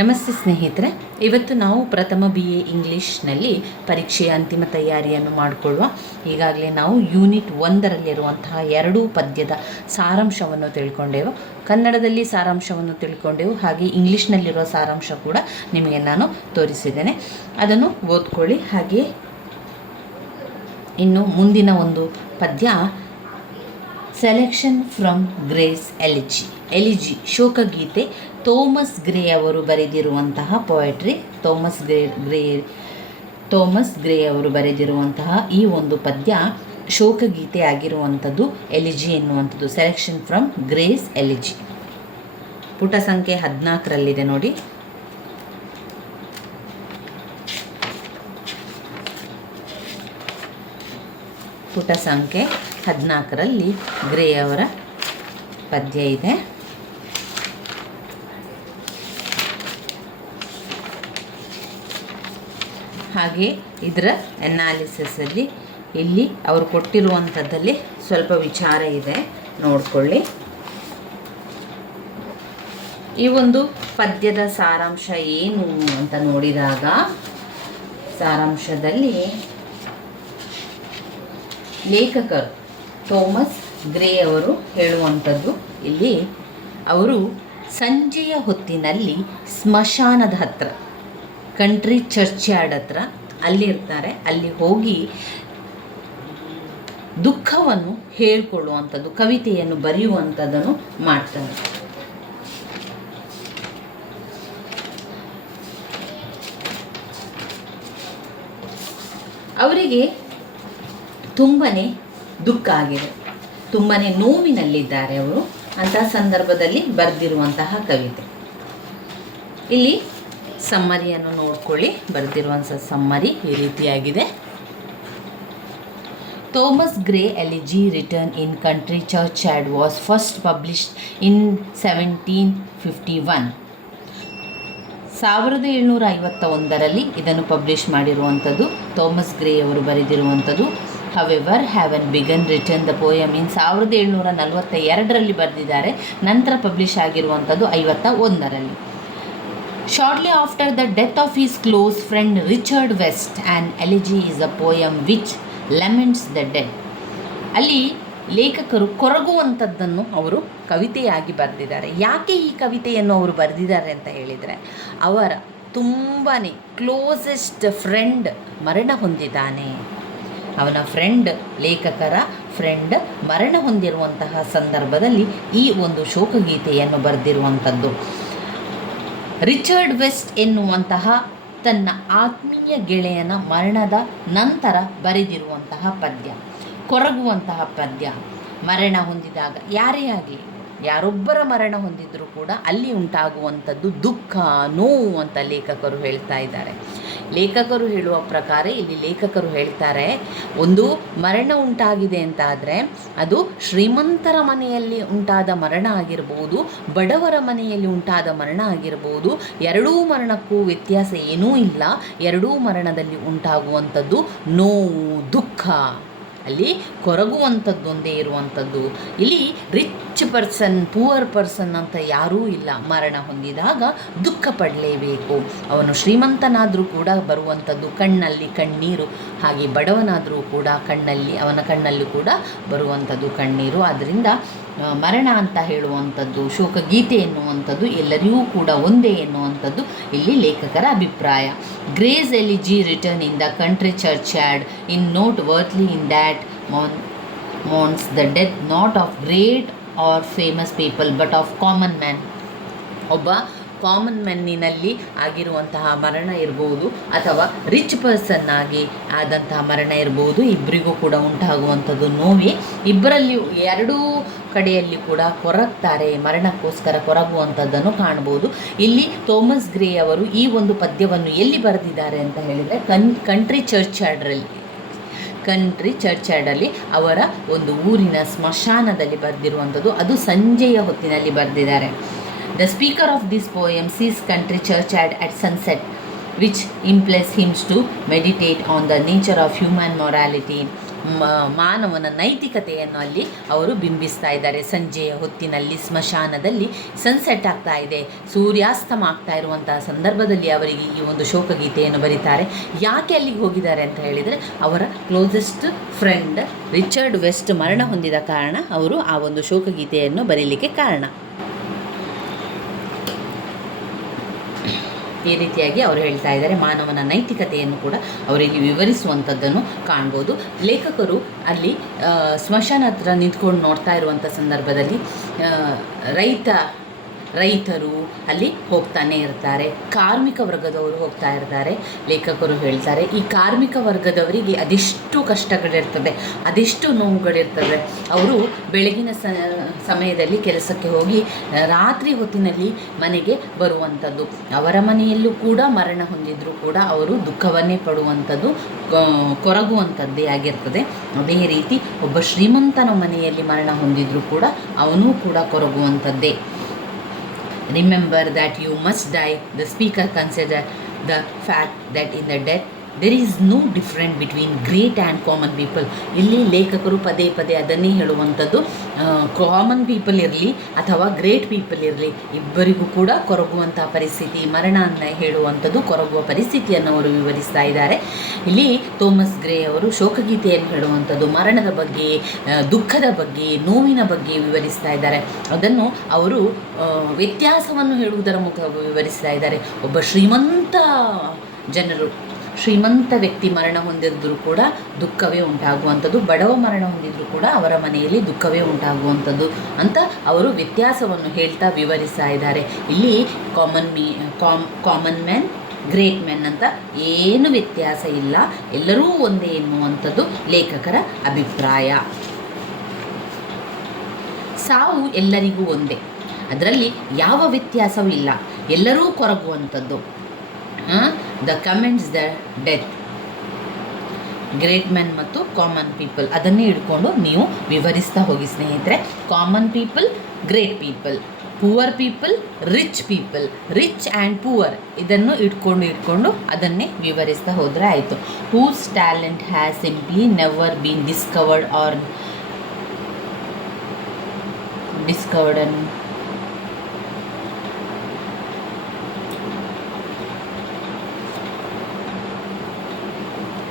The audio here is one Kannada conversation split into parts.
ನಮಸ್ತೆ ಸ್ನೇಹಿತರೆ, ಇವತ್ತು ನಾವು ಪ್ರಥಮ BA ಇಂಗ್ಲೀಷ್ನಲ್ಲಿ ಪರೀಕ್ಷೆಯ ಅಂತಿಮ ತಯಾರಿಯನ್ನು ಮಾಡಿಕೊಳ್ಳುವ. ಈಗಾಗಲೇ ನಾವು ಯೂನಿಟ್ 1ರಲ್ಲಿರುವಂತಹ 2 ಪದ್ಯದ ಸಾರಾಂಶವನ್ನು ತಿಳ್ಕೊಂಡೆವು. ಕನ್ನಡದಲ್ಲಿ ಸಾರಾಂಶವನ್ನು ತಿಳ್ಕೊಂಡೆವು, ಹಾಗೆ ಇಂಗ್ಲೀಷ್ನಲ್ಲಿರುವ ಸಾರಾಂಶ ಕೂಡ ನಿಮಗೆ ನಾನು ತೋರಿಸಿದ್ದೇನೆ. ಅದನ್ನು ಓದ್ಕೊಳ್ಳಿ. ಹಾಗೆ ಇನ್ನು ಮುಂದಿನ ಒಂದು ಪದ್ಯ ಸೆಲೆಕ್ಷನ್ ಫ್ರಮ್ ಗ್ರೇಸ್ ಎಲಿಜಿ ಶೋಕಗೀತೆ. ಥೋಮಸ್ ಗ್ರೇ ಅವರು ಬರೆದಿರುವಂತಹ ಪೊಯೆಟ್ರಿ. ಥೋಮಸ್ ಗ್ರೇ ಅವರು ಬರೆದಿರುವಂತಹ ಈ ಒಂದು ಪದ್ಯ ಶೋಕಗೀತೆ ಆಗಿರುವಂಥದ್ದು, ಎಲಿಜಿ ಎನ್ನುವಂಥದ್ದು. Selection from Gray's elegy. ಪುಟ ಸಂಖ್ಯೆ 14ರಲ್ಲಿದೆ ನೋಡಿ. ಪುಟ ಸಂಖ್ಯೆ 14ರಲ್ಲಿ ಗ್ರೇ ಅವರ ಪದ್ಯ ಇದೆ. ಹಾಗೆ ಇದರ ಅನಾಲಿಸಿಸಲ್ಲಿ ಇಲ್ಲಿ ಅವರು ಕೊಟ್ಟಿರುವಂಥದ್ದಲ್ಲಿ ಸ್ವಲ್ಪ ವಿಚಾರ ಇದೆ, ನೋಡಿಕೊಳ್ಳಿ. ಈ ಒಂದು ಪದ್ಯದ ಸಾರಾಂಶ ಏನು ಅಂತ ನೋಡಿದಾಗ, ಸಾರಾಂಶದಲ್ಲಿ ಲೇಖಕರು ಥೋಮಸ್ ಗ್ರೇ ಅವರು ಹೇಳುವಂಥದ್ದು, ಇಲ್ಲಿ ಅವರು ಸಂಜೆಯ ಹೊತ್ತಿನಲ್ಲಿ ಸ್ಮಶಾನದ ಹತ್ರ, ಕಂಟ್ರಿ ಚರ್ಚ್ ಯಾರ್ಡ್ ಹತ್ರ ಅಲ್ಲಿರ್ತಾರೆ. ಅಲ್ಲಿ ಹೋಗಿ ದುಃಖವನ್ನು ಹೇಳ್ಕೊಳ್ಳುವಂಥದ್ದು, ಕವಿತೆಯನ್ನು ಬರೆಯುವಂಥದ್ದನ್ನು ಮಾಡ್ತಾರೆ. ಅವರಿಗೆ ತುಂಬನೇ ದುಃಖ ಆಗಿದೆ, ತುಂಬನೇ ನೋವಿನಲ್ಲಿದ್ದಾರೆ ಅವರು. ಅಂತಹ ಸಂದರ್ಭದಲ್ಲಿ ಬರೆದಿರುವಂತಹ ಕವಿತೆ. ಇಲ್ಲಿ ಸಮ್ಮರಿಯನ್ನು ನೋಡ್ಕೊಳ್ಳಿ. ಬರೆದಿರುವಂಥ ಸಮ್ಮರಿ ಈ ರೀತಿಯಾಗಿದೆ. Thomas Gray elegy written in country churchyard was first published in 1751. 1751ರಲ್ಲಿ ಇದನ್ನು ಪಬ್ಲಿಷ್ ಮಾಡಿರುವಂಥದ್ದು ಥೋಮಸ್ ಗ್ರೇ ಅವರು ಬರೆದಿರುವಂಥದ್ದು. However haven begun written the poem in 1742ರಲ್ಲಿ ಬರೆದಿದ್ದಾರೆ. ನಂತರ ಪಬ್ಲಿಷ್ ಆಗಿರುವಂಥದ್ದು 51ರಲ್ಲಿ. Shortly after the death of his close friend Richard West, an elegy is a poem which laments the dead. ಅಲ್ಲಿ ಲೇಖಕರು ಕೊರಗುವಂಥದ್ದನ್ನು ಅವರು ಕವಿತೆಯಾಗಿ ಬರೆದಿದ್ದಾರೆ. ಯಾಕೆ ಈ ಕವಿತೆಯನ್ನು ಅವರು ಬರೆದಿದ್ದಾರೆ ಅಂತ ಹೇಳಿದರೆ, ಅವರ ತುಂಬಾ ಕ್ಲೋಸೆಸ್ಟ್ ಫ್ರೆಂಡ್ ಮರಣ ಹೊಂದಿದ್ದಾನೆ. ಅವನ ಫ್ರೆಂಡ್, ಲೇಖಕರ ಫ್ರೆಂಡ್ ಮರಣ ಹೊಂದಿರುವಂತಹ ಸಂದರ್ಭದಲ್ಲಿ ಈ ಒಂದು ಶೋಕಗೀತೆಯನ್ನು ಬರೆದಿರುವಂಥದ್ದು. ರಿಚರ್ಡ್ ವೆಸ್ಟ್ ಎನ್ನುವಂತಹ ತನ್ನ ಆತ್ಮೀಯ ಗೆಳೆಯನ ಮರಣದ ನಂತರ ಬರೆದಿರುವಂತಹ ಪದ್ಯ, ಕೊರಗುವಂತಹ ಪದ್ಯ. ಮರಣ ಹೊಂದಿದಾಗ, ಯಾರೇ ಆಗಲಿ, ಯಾರೊಬ್ಬರ ಮರಣ ಹೊಂದಿದ್ರೂ ಕೂಡ ಅಲ್ಲಿ ಉಂಟಾಗುವಂಥದ್ದು ದುಃಖ, ನೋವು ಅಂತ ಲೇಖಕರು ಹೇಳ್ತಾ ಇದ್ದಾರೆ. ಲೇಖಕರು ಹೇಳುವ ಪ್ರಕಾರ ಇಲ್ಲಿ ಲೇಖಕರು ಹೇಳ್ತಾರೆ, ಒಂದು ಮರಣ ಉಂಟಾಗಿದೆ ಅಂತ ಆದರೆ ಅದು ಶ್ರೀಮಂತರ ಮನೆಯಲ್ಲಿ ಉಂಟಾದ ಮರಣ ಆಗಿರ್ಬೋದು, ಬಡವರ ಮನೆಯಲ್ಲಿ ಉಂಟಾದ ಮರಣ ಆಗಿರ್ಬೋದು. ಎರಡೂ ಮರಣಕ್ಕೂ ವ್ಯತ್ಯಾಸ ಏನೂ ಇಲ್ಲ. ಎರಡೂ ಮರಣದಲ್ಲಿ ಉಂಟಾಗುವಂಥದ್ದು ನೋವು, ದುಃಖ. ಅಲ್ಲಿ ಕೊರಗುವಂಥದ್ದೊಂದೇ ಇರುವಂಥದ್ದು. ಇಲ್ಲಿ ರಿಚ್ ಪರ್ಸನ್, ಪೂವರ್ ಪರ್ಸನ್ ಅಂತ ಯಾರೂ ಇಲ್ಲ. ಮರಣ ಹೊಂದಿದಾಗ ದುಃಖ ಪಡಲೇಬೇಕು. ಅವನು ಶ್ರೀಮಂತನಾದರೂ ಕೂಡ ಬರುವಂಥದ್ದು ಕಣ್ಣಲ್ಲಿ ಕಣ್ಣೀರು, ಹಾಗೆ ಬಡವನಾದರೂ ಕೂಡ ಅವನ ಕಣ್ಣಲ್ಲಿ ಕೂಡ ಬರುವಂಥದ್ದು ಕಣ್ಣೀರು. ಆದ್ದರಿಂದ ಮರಣ ಅಂತ ಹೇಳುವಂಥದ್ದು, ಶೋಕಗೀತೆ ಎನ್ನುವಂಥದ್ದು ಎಲ್ಲರಿಗೂ ಕೂಡ ಒಂದೇ ಎನ್ನುವಂಥದ್ದು ಇಲ್ಲಿ ಲೇಖಕರ ಅಭಿಪ್ರಾಯ. Gray's elegy written in the country churchyard in noteworthy in that mourns the death not of great or famous people but of common man. ಒಬ್ಬ ಕಾಮನ್ ಮ್ಯಾನ್ನಿನಲ್ಲಿ ಆಗಿರುವಂತಹ ಮರಣ ಇರ್ಬೋದು, ಅಥವಾ ರಿಚ್ ಪರ್ಸನ್ ಆಗಿ ಆದಂತಹ ಮರಣ ಇರ್ಬೋದು. ಇಬ್ಬರಿಗೂ ಕೂಡ ಉಂಟಾಗುವಂಥದ್ದು ನೋವೇ. ಇಬ್ಬರಲ್ಲಿಯೂ, ಎರಡೂ ಕಡೆಯಲ್ಲಿ ಕೂಡ ಕೊರಗ್ತಾರೆ, ಮರಣಕ್ಕೋಸ್ಕರ ಕೊರಗುವಂಥದ್ದನ್ನು ಕಾಣ್ಬೋದು. ಇಲ್ಲಿ ಥೋಮಸ್ ಗ್ರೇ ಅವರು ಈ ಒಂದು ಪದ್ಯವನ್ನು ಎಲ್ಲಿ ಬರೆದಿದ್ದಾರೆ ಅಂತ ಹೇಳಿದರೆ, ಕಂಟ್ರಿ ಚರ್ಚ್ ಯಾರ್ಡಲ್ಲಿ ಅವರ ಒಂದು ಊರಿನ ಸ್ಮಶಾನದಲ್ಲಿ ಬರೆದಿರುವಂಥದ್ದು. ಅದು ಸಂಜೆಯ ಹೊತ್ತಿನಲ್ಲಿ ಬರೆದಿದ್ದಾರೆ. The speaker of this poem sees country church at sunset, which impels him to meditate on the nature of human morality. ಮಾನವನ ನೈತಿಕತೆಯನ್ನು ಅಲ್ಲಿ ಅವರು ಬಿಂಬಿಸ್ತಾ ಇದ್ದಾರೆ. ಸಂಜೆಯ ಹೊತ್ತಿನಲ್ಲಿ ಸ್ಮಶಾನದಲ್ಲಿ ಸನ್ಸೆಟ್ ಆಗ್ತಾ ಇದೆ, ಸೂರ್ಯಾಸ್ತಮ ಆಗ್ತಾ ಇರುವಂತಹ ಸಂದರ್ಭದಲ್ಲಿ ಅವರಿಗೆ ಈ ಒಂದು ಶೋಕಗೀತೆಯನ್ನು ಬರೀತಾರೆ. ಯಾಕೆ ಅಲ್ಲಿಗೆ ಹೋಗಿದ್ದಾರೆ ಅಂತ ಹೇಳಿದರೆ, ಅವರ ಕ್ಲೋಸೆಸ್ಟ್ ಫ್ರೆಂಡ್ ರಿಚರ್ಡ್ ವೆಸ್ಟ್ ಮರಣ ಹೊಂದಿದ ಕಾರಣ ಅವರು ಆ ಒಂದು ಶೋಕಗೀತೆಯನ್ನು ಬರೀಲಿಕ್ಕೆ ಕಾರಣ. ಈ ರೀತಿಯಾಗಿ ಅವರು ಹೇಳ್ತಾ ಇದ್ದಾರೆ. ಮಾನವನ ನೈತಿಕತೆಯನ್ನು ಕೂಡ ಅವರಿಗೆ ವಿವರಿಸುವಂಥದ್ದನ್ನು ಕಾಣ್ಬೋದು. ಲೇಖಕರು ಅಲ್ಲಿ ಸ್ಮಶಾನ ಹತ್ರ ನಿಂತ್ಕೊಂಡು ನೋಡ್ತಾ ಇರುವಂಥ ಸಂದರ್ಭದಲ್ಲಿ ರೈತರು ಅಲ್ಲಿ ಹೋಗ್ತಾನೆ ಇರ್ತಾರೆ, ಕಾರ್ಮಿಕ ವರ್ಗದವರು ಹೋಗ್ತಾ ಇರ್ತಾರೆ. ಲೇಖಕರು ಹೇಳ್ತಾರೆ, ಈ ಕಾರ್ಮಿಕ ವರ್ಗದವರಿಗೆ ಅದೆಷ್ಟು ಕಷ್ಟಗಳಿರ್ತದೆ, ಅದೆಷ್ಟು ನೋವುಗಳಿರ್ತದೆ. ಅವರು ಬೆಳಗಿನ ಸಮಯದಲ್ಲಿ ಕೆಲಸಕ್ಕೆ ಹೋಗಿ ರಾತ್ರಿ ಹೊತ್ತಿನಲ್ಲಿ ಮನೆಗೆ ಬರುವಂಥದ್ದು. ಅವರ ಮನೆಯಲ್ಲೂ ಕೂಡ ಮರಣ ಹೊಂದಿದ್ರು ಕೂಡ ಅವರು ದುಃಖವನ್ನೇ ಪಡುವಂಥದ್ದು, ಕೊರಗುವಂಥದ್ದೇ ಆಗಿರ್ತದೆ. ಅದೇ ರೀತಿ ಒಬ್ಬ ಶ್ರೀಮಂತನ ಮನೆಯಲ್ಲಿ ಮರಣ ಹೊಂದಿದ್ರು ಕೂಡ ಅವನೂ ಕೂಡ ಕೊರಗುವಂಥದ್ದೇ. Remember that you must die. The speaker considered the fact that in the death there is no difference between great and common people. ಇಲ್ಲಿ ಲೇಖಕರು ಪದೇ ಪದೇ ಅದನ್ನೇ ಹೇಳುವಂಥದ್ದು. ಕಾಮನ್ ಪೀಪಲ್ ಇರಲಿ ಅಥವಾ ಗ್ರೇಟ್ ಪೀಪಲ್ ಇರಲಿ, ಇಬ್ಬರಿಗೂ ಕೂಡ ಕೊರಗುವಂಥ ಪರಿಸ್ಥಿತಿ, ಮರಣ ಅಂತ ಹೇಳುವಂಥದ್ದು ಕೊರಗುವ ಪರಿಸ್ಥಿತಿಯನ್ನು ಅವರು ವಿವರಿಸ್ತಾ ಇದ್ದಾರೆ. ಇಲ್ಲಿ ಥೋಮಸ್ ಗ್ರೇ ಅವರು ಶೋಕಗೀತೆಯನ್ನು ಹೇಳುವಂಥದ್ದು ಮರಣದ ಬಗ್ಗೆ, ದುಃಖದ ಬಗ್ಗೆ, ನೋವಿನ ಬಗ್ಗೆ ವಿವರಿಸ್ತಾ ಇದ್ದಾರೆ. ಅದನ್ನು ಅವರು ವ್ಯತ್ಯಾಸವನ್ನು ಹೇಳುವುದರ ಮೂಲಕ ವಿವರಿಸ್ತಾ ಇದ್ದಾರೆ. ಒಬ್ಬ ಶ್ರೀಮಂತ ವ್ಯಕ್ತಿ ಮರಣ ಹೊಂದಿದ್ರು ಕೂಡ ದುಃಖವೇ ಉಂಟಾಗುವಂಥದ್ದು, ಬಡವ ಮರಣ ಹೊಂದಿದ್ರು ಕೂಡ ಅವರ ಮನೆಯಲ್ಲಿ ದುಃಖವೇ ಉಂಟಾಗುವಂಥದ್ದು ಅಂತ ಅವರು ವ್ಯತ್ಯಾಸವನ್ನು ಹೇಳ್ತಾ ವಿವರಿಸ್ತಾ ಇದ್ದಾರೆ. ಇಲ್ಲಿ ಕಾಮನ್ ಮ್ಯಾನ್, ಗ್ರೇಟ್ ಮ್ಯಾನ್ ಅಂತ ಏನು ವ್ಯತ್ಯಾಸ ಇಲ್ಲ, ಎಲ್ಲರೂ ಒಂದೇ ಎನ್ನುವಂಥದ್ದು ಲೇಖಕರ ಅಭಿಪ್ರಾಯ. ಸಾವು ಎಲ್ಲರಿಗೂ ಒಂದೇ, ಅದರಲ್ಲಿ ಯಾವ ವ್ಯತ್ಯಾಸವೂ ಇಲ್ಲ, ಎಲ್ಲರೂ ಕೊರಗುವಂಥದ್ದು. The comments the death, great man ಮತ್ತು ಕಾಮನ್ ಪೀಪಲ್ ಅದನ್ನೇ ಇಟ್ಕೊಂಡು ನೀವು ವಿವರಿಸ್ತಾ ಹೋಗಿ ಸ್ನೇಹಿತರೆ. Common people, great people, poor people, rich people, rich and poor ಇದನ್ನು ಇಟ್ಕೊಂಡು ಅದನ್ನೇ ವಿವರಿಸ್ತಾ ಹೋದರೆ ಆಯಿತು. Whose talent has simply never been discovered and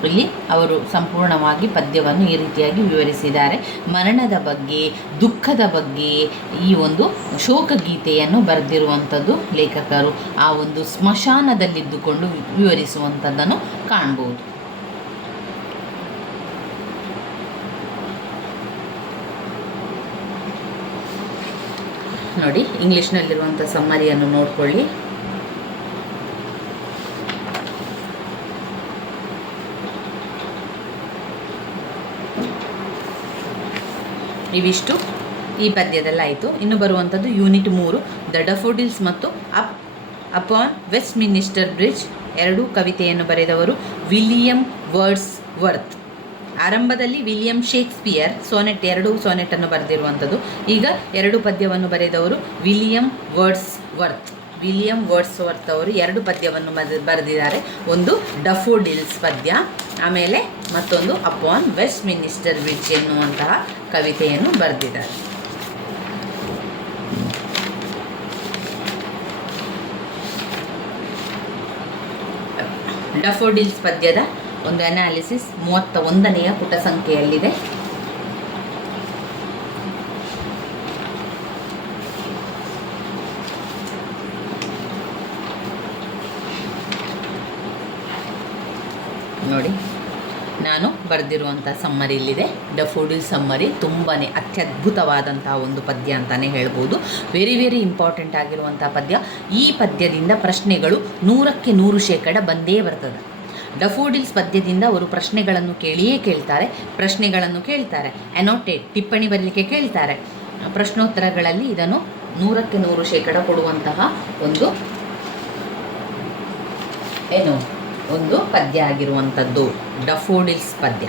ಇಲ್ಲಿ ಅವರು ಸಂಪೂರ್ಣವಾಗಿ ಪದ್ಯವನ್ನು ಈ ರೀತಿಯಾಗಿ ವಿವರಿಸಿದ್ದಾರೆ. ಮರಣದ ಬಗ್ಗೆ, ದುಃಖದ ಬಗ್ಗೆ ಈ ಒಂದು ಶೋಕಗೀತೆಯನ್ನು ಬರೆದಿರುವಂಥದ್ದು ಲೇಖಕರು ಆ ಒಂದು ಸ್ಮಶಾನದಲ್ಲಿದ್ದುಕೊಂಡು ವಿವರಿಸುವಂಥದ್ದನ್ನು ಕಾಣ್ಬೋದು. ನೋಡಿ, ಇಂಗ್ಲೀಷ್ನಲ್ಲಿರುವಂಥ ಸಮ್ಮರಿಯನ್ನು ನೋಡ್ಕೊಳ್ಳಿ. ಇವಿಷ್ಟು ಈ ಪದ್ಯದಲ್ಲಾಯಿತು. ಇನ್ನು ಬರುವಂಥದ್ದು ಯೂನಿಟ್ 3 ದ ಡಫೋಡಿಲ್ಸ್ ಮತ್ತು ಅಪಾನ್ ವೆಸ್ಟ್ ಮಿನಿಸ್ಟರ್ ಬ್ರಿಡ್ಜ್. ಎರಡೂ ಕವಿತೆಯನ್ನು ಬರೆದವರು ವಿಲಿಯಂ ವರ್ಡ್ಸ್ವರ್ತ್. ಆರಂಭದಲ್ಲಿ ವಿಲಿಯಂ ಶೇಕ್ಸ್ಪಿಯರ್ ಎರಡು ಸೋನೆಟನ್ನು ಬರೆದಿರುವಂಥದ್ದು. ಈಗ ಎರಡು ಪದ್ಯವನ್ನು ಬರೆದವರು ವಿಲಿಯಂ ವರ್ಡ್ಸ್ವರ್ತ್ ಅವರು ಎರಡು ಪದ್ಯವನ್ನು ಬರೆದಿದ್ದಾರೆ. ಒಂದು ಡಫೋಡಿಲ್ಸ್ ಪದ್ಯ, ಆಮೇಲೆ ಮತ್ತೊಂದು ಅಪಾನ್ ವೆಸ್ಟ್ ಮಿನಿಸ್ಟರ್ ಬ್ರಿಡ್ಜ್ ಎನ್ನುವಂತಹ ಕವಿತೆಯನ್ನು ಬರೆದಿದ್ದಾರೆ. ಡಫೋಡಿಲ್ಸ್ ಪದ್ಯದ ಒಂದು ಅನಾಲಿಸಿಸ್ 31ನೇ ಪುಟ ಸಂಖ್ಯೆಯಲ್ಲಿದೆ. ನೋಡಿ, ನಾನು ಬರೆದಿರುವಂಥ ಸಮ್ಮರಿ ಇಲ್ಲಿದೆ. ಡಫೋಡಿಲ್ ಸಮ್ಮರಿ ತುಂಬಾ ಅತ್ಯದ್ಭುತವಾದಂಥ ಒಂದು ಪದ್ಯ ಅಂತಲೇ ಹೇಳ್ಬೋದು. ವೆರಿ ವೆರಿ ಇಂಪಾರ್ಟೆಂಟ್ ಆಗಿರುವಂಥ ಪದ್ಯ. ಈ ಪದ್ಯದಿಂದ ಪ್ರಶ್ನೆಗಳು 100ಕ್ಕೆ 100% ಬಂದೇ ಬರ್ತದೆ. ಡಫೋಡಿಲ್ಸ್ ಪದ್ಯದಿಂದ ಅವರು ಪ್ರಶ್ನೆಗಳನ್ನು ಕೇಳ್ತಾರೆ. ಅನೋಟೇಟ್, ಟಿಪ್ಪಣಿ ಬರಲಿಕ್ಕೆ ಕೇಳ್ತಾರೆ. ಪ್ರಶ್ನೋತ್ತರಗಳಲ್ಲಿ ಇದನ್ನು 100ಕ್ಕೆ 100% ಕೊಡುವಂತಹ ಒಂದು ಪದ್ಯ ಆಗಿರುವಂಥದ್ದು ಡಫೋಡಿಲ್ಸ್ ಪದ್ಯ.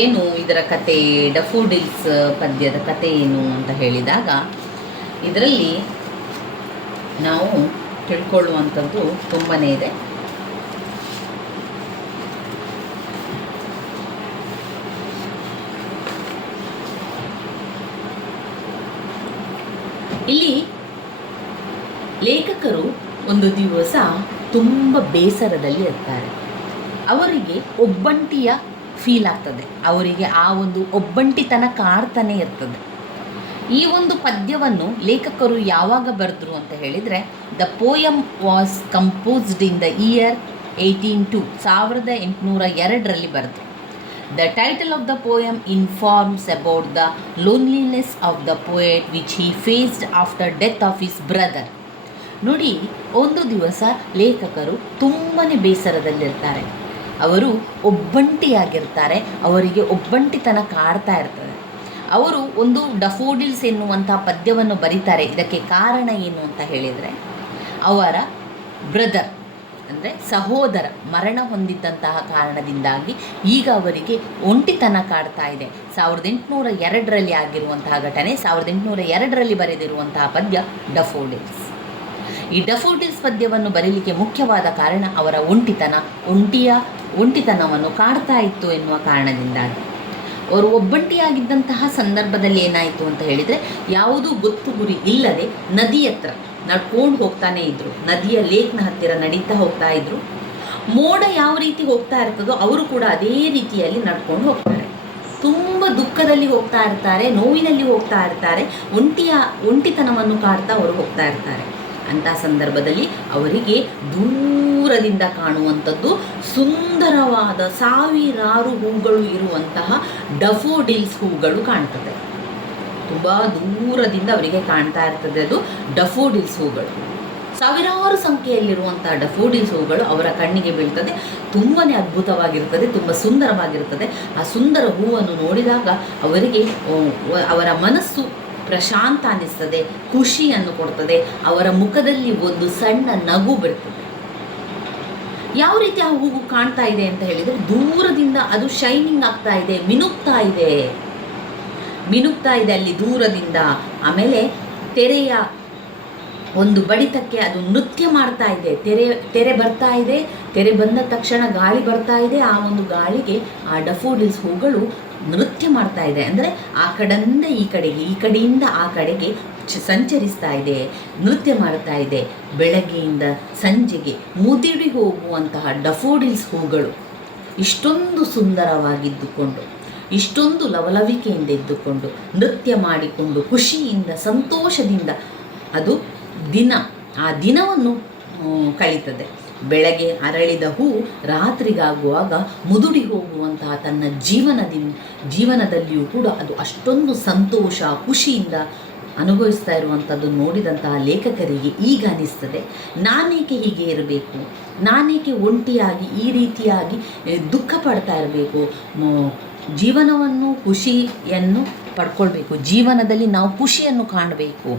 ಏನು ಇದರ ಕತೆ, ಡಫೋಡಿಲ್ಸ್ ಪದ್ಯದ ಕತೆ ಏನು ಅಂತ ಹೇಳಿದಾಗ, ಇದರಲ್ಲಿ ನಾವು ತಿಳ್ಕೊಳ್ಳುವಂಥದ್ದು ತುಂಬಾ ಇದೆ. ಇಲ್ಲಿ ಲೇಖಕರು ಒಂದು ದಿವಸ ತುಂಬ ಬೇಸರದಲ್ಲಿ ಇರ್ತಾರೆ. ಅವರಿಗೆ ಒಬ್ಬಂಟಿಯ ಫೀಲ್ ಆಗ್ತದೆ, ಅವರಿಗೆ ಆ ಒಂದು ಒಬ್ಬಂಟಿತನ ಕಾಡ್ತಾನೆ ಇರ್ತದೆ. ಈ ಒಂದು ಪದ್ಯವನ್ನು ಲೇಖಕರು ಯಾವಾಗ ಬರೆದ್ರು ಅಂತ ಹೇಳಿದರೆ, the poem was composed in the year 1802, 1802 ಬರೆದ್ರು. The title of the poem informs about the loneliness of the poet which he faced after death of his brother. ನೋಡಿ, ಒಂದು ದಿವಸ ಲೇಖಕರು ತುಂಬಾ ಬೇಸರದಲ್ಲಿರ್ತಾರೆ. ಅವರು ಒಬ್ಬಂಟಿಯಾಗಿರ್ತಾರೆ, ಅವರಿಗೆ ಒಬ್ಬಂಟಿತನ ಕಾಡ್ತಾ ಇರ್ತದೆ. ಅವರು ಒಂದು ಡಫೋಡಿಲ್ಸ್ ಎನ್ನುವಂಥ ಪದ್ಯವನ್ನು ಬರೀತಾರೆ. ಇದಕ್ಕೆ ಕಾರಣ ಏನು ಅಂತ ಹೇಳಿದರೆ, ಅವರ ಬ್ರದರ್ ಅಂದರೆ ಸಹೋದರ ಮರಣ ಹೊಂದಿದ್ದಂತಹ ಕಾರಣದಿಂದಾಗಿ ಈಗ ಅವರಿಗೆ ಒಂಟಿತನ ಕಾಡ್ತಾ ಇದೆ. 1802 ಆಗಿರುವಂತಹ ಘಟನೆ, 1802 ಬರೆದಿರುವಂತಹ ಪದ್ಯ ಡಫೋಡಿಲ್ಸ್. ಈ ಡಫೋಡಿಲ್ಸ್ ಪದ್ಯವನ್ನು ಬರೀಲಿಕ್ಕೆ ಮುಖ್ಯವಾದ ಕಾರಣ ಅವರ ಒಂಟಿತನವನ್ನು ಕಾಡ್ತಾ ಇತ್ತು ಎನ್ನುವ ಕಾರಣದಿಂದಾಗಿ. ಅವರು ಒಬ್ಬಂಟಿಯಾಗಿದ್ದಂತಹ ಸಂದರ್ಭದಲ್ಲಿ ಏನಾಯಿತು ಅಂತ ಹೇಳಿದರೆ, ಯಾವುದೂ ಗೊತ್ತು ಗುರಿ ಇಲ್ಲದೆ ನದಿ ಹತ್ರ ನಡ್ಕೊಂಡು ಹೋಗ್ತಾನೆ ಇದ್ರು. ನದಿಯ ಲೇಕ್ನ ಹತ್ತಿರ ನಡೀತಾ ಹೋಗ್ತಾ ಇದ್ರು. ಮೋಡ ಯಾವ ರೀತಿ ಹೋಗ್ತಾ ಇರ್ತದೋ ಅವರು ಕೂಡ ಅದೇ ರೀತಿಯಲ್ಲಿ ನಡ್ಕೊಂಡು ಹೋಗ್ತಾರೆ. ತುಂಬ ದುಃಖದಲ್ಲಿ ಹೋಗ್ತಾ ಇರ್ತಾರೆ, ನೋವಿನಲ್ಲಿ ಹೋಗ್ತಾ ಇರ್ತಾರೆ, ಒಂಟಿತನವನ್ನು ಕಾಡ್ತಾ ಅವರು ಹೋಗ್ತಾ ಇರ್ತಾರೆ. ಅಂಥ ಸಂದರ್ಭದಲ್ಲಿ ಅವರಿಗೆ ದೂರದಿಂದ ಕಾಣುವಂಥದ್ದು ಸುಂದರವಾದ ಸಾವಿರಾರು ಹೂಗಳು ಇರುವಂತಹ ಡಫೋಡಿಲ್ಸ್ ಹೂಗಳು ಕಾಣ್ತದೆ. ತುಂಬ ದೂರದಿಂದ ಅವರಿಗೆ ಕಾಣ್ತಾ ಇರ್ತದೆ ಅದು ಡಫೋಡಿಲ್ಸ್ ಹೂಗಳು. ಸಾವಿರಾರು ಸಂಖ್ಯೆಯಲ್ಲಿರುವಂಥ ಡಫೋಡಿಲ್ಸ್ ಹೂಗಳು ಅವರ ಕಣ್ಣಿಗೆ ಬೀಳ್ತದೆ. ತುಂಬಾ ಅದ್ಭುತವಾಗಿರ್ತದೆ, ತುಂಬ ಸುಂದರವಾಗಿರ್ತದೆ. ಆ ಸುಂದರ ಹೂವನ್ನು ನೋಡಿದಾಗ ಅವರಿಗೆ ಅವರ ಮನಸ್ಸು ಪ್ರಶಾಂತ ಅನ್ನಿಸ್ತದೆ, ಖುಷಿಯನ್ನು ಕೊಡ್ತದೆ. ಅವರ ಮುಖದಲ್ಲಿ ಒಂದು ಸಣ್ಣ ನಗು ಬರ್ತದೆ. ಯಾವ ರೀತಿ ಆ ಹೂವು ಕಾಣ್ತಾ ಇದೆ ಅಂತ ಹೇಳಿದರೆ, ದೂರದಿಂದ ಅದು ಶೈನಿಂಗ್ ಆಗ್ತಾ ಇದೆ, ಮಿನುಗ್ತಾ ಇದೆ ಅಲ್ಲಿ ದೂರದಿಂದ. ಆಮೇಲೆ ತೆರೆಯ ಒಂದು ಬಡಿತಕ್ಕೆ ಅದು ನೃತ್ಯ ಮಾಡ್ತಾ ಇದೆ. ತೆರೆ ಬರ್ತಾ ಇದೆ, ತೆರೆ ಬಂದ ತಕ್ಷಣ ಗಾಳಿ ಬರ್ತಾ ಇದೆ. ಆ ಒಂದು ಗಾಳಿಗೆ ಆ ಡಫೋಡಿಲ್ಸ್ ಹೂಗಳು ನೃತ್ಯ ಮಾಡ್ತಾ ಇದೆ. ಅಂದರೆ ಆ ಕಡೆಯಿಂದ ಈ ಕಡೆಗೆ, ಈ ಕಡೆಯಿಂದ ಆ ಕಡೆಗೆ ಸಂಚರಿಸ್ತಾ ಇದೆ, ನೃತ್ಯ ಮಾಡ್ತಾ ಇದೆ. ಬೆಳಗ್ಗೆಯಿಂದ ಸಂಜೆಗೆ ಮುದಿಡಿ ಹೋಗುವಂತಹ ಡಫೋಡಿಲ್ಸ್ ಹೂಗಳು ಇಷ್ಟೊಂದು ಸುಂದರವಾಗಿದ್ದುಕೊಂಡು, ಇಷ್ಟೊಂದು ಲವಲವಿಕೆಯಿಂದ ಇದ್ದುಕೊಂಡು, ನೃತ್ಯ ಮಾಡಿಕೊಂಡು, ಖುಷಿಯಿಂದ ಸಂತೋಷದಿಂದ ಅದು ಆ ದಿನವನ್ನು ಕಳೀತದೆ. ಬೆಳಗ್ಗೆ ಅರಳಿದ ಹೂ ರಾತ್ರಿಗಾಗುವಾಗ ಮುದುಡಿ ಹೋಗುವಂತಹ ತನ್ನ ಜೀವನದಲ್ಲಿಯೂ ಕೂಡ ಅದು ಅಷ್ಟೊಂದು ಸಂತೋಷ ಖುಷಿಯಿಂದ ಅನುಭವಿಸ್ತಾ ಇರುವಂಥದ್ದು ನೋಡಿದಂತಹ ಲೇಖಕರಿಗೆ ಈಗ ಅನಿಸ್ತದೆ, ನಾನೇಕೆ ಹೀಗೆ ಇರಬೇಕು, ನಾನೇಕೆ ಒಂಟಿಯಾಗಿ ಈ ರೀತಿಯಾಗಿ ದುಃಖ ಪಡ್ತಾ ಇರಬೇಕು. ಜೀವನವನ್ನು ಖುಷಿಯನ್ನು ಪಡ್ಕೊಳ್ಬೇಕು, ಜೀವನದಲ್ಲಿ ನಾವು ಖುಷಿಯನ್ನು ಕಾಣಬೇಕು.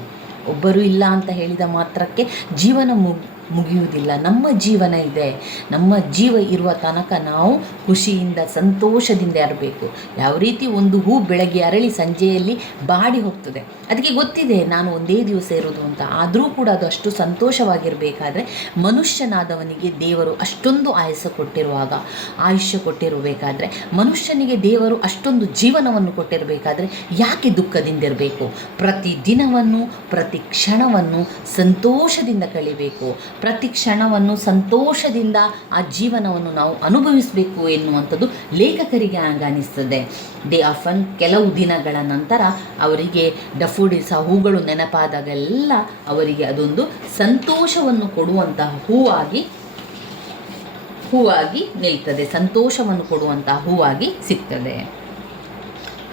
ಒಬ್ಬರು ಇಲ್ಲ ಅಂತ ಹೇಳಿದ ಮಾತ್ರಕ್ಕೆ ಜೀವನ ಮುಗಿಯುವುದಿಲ್ಲ. ನಮ್ಮ ಜೀವನ ಇದೆ, ನಮ್ಮ ಜೀವ ಇರುವ ತನಕ ನಾವು ಖುಷಿಯಿಂದ ಸಂತೋಷದಿಂದ ಇರಬೇಕು. ಯಾವ ರೀತಿ ಒಂದು ಹೂ ಬೆಳಗ್ಗೆ ಅರಳಿ ಸಂಜೆಯಲ್ಲಿ ಬಾಡಿ ಹೋಗ್ತದೆ, ಅದಕ್ಕೆ ಗೊತ್ತಿದೆ ನಾನು ಒಂದೇ ದಿವಸ ಇರೋದು ಅಂತ. ಆದರೂ ಕೂಡ ಅದು ಅಷ್ಟು ಸಂತೋಷವಾಗಿರಬೇಕಾದ್ರೆ ಮನುಷ್ಯನಾದವನಿಗೆ ದೇವರು ಅಷ್ಟೊಂದು ಆಯುಷ್ಯ ಕೊಟ್ಟಿರಬೇಕಾದ್ರೆ, ಮನುಷ್ಯನಿಗೆ ದೇವರು ಅಷ್ಟೊಂದು ಜೀವನವನ್ನು ಕೊಟ್ಟಿರಬೇಕಾದ್ರೆ ಯಾಕೆ ದುಃಖದಿಂದಿರಬೇಕು? ಪ್ರತಿ ದಿನವನ್ನು ಪ್ರತಿ ಕ್ಷಣವನ್ನು ಸಂತೋಷದಿಂದ ಕಳಿಬೇಕು, ಪ್ರತಿ ಕ್ಷಣವನ್ನು ಸಂತೋಷದಿಂದ ಆ ಜೀವನವನ್ನು ನಾವು ಅನುಭವಿಸಬೇಕು ಎನ್ನುವಂಥದ್ದು ಲೇಖಕರಿಗೆ ಅನಿಸ್ತದೆ. ಕೆಲವು ದಿನಗಳ ನಂತರ ಅವರಿಗೆ ಡಫೋಡಿಲ್ಸ್ ಆ ಹೂಗಳು ನೆನಪಾದಾಗೆಲ್ಲ ಅವರಿಗೆ ಅದೊಂದು ಸಂತೋಷವನ್ನು ಕೊಡುವಂತಹ ಹೂವಾಗಿ ನಿಲ್ತದೆ, ಸಂತೋಷವನ್ನು ಕೊಡುವಂತಹ ಹೂವಾಗಿ ಸಿಗ್ತದೆ.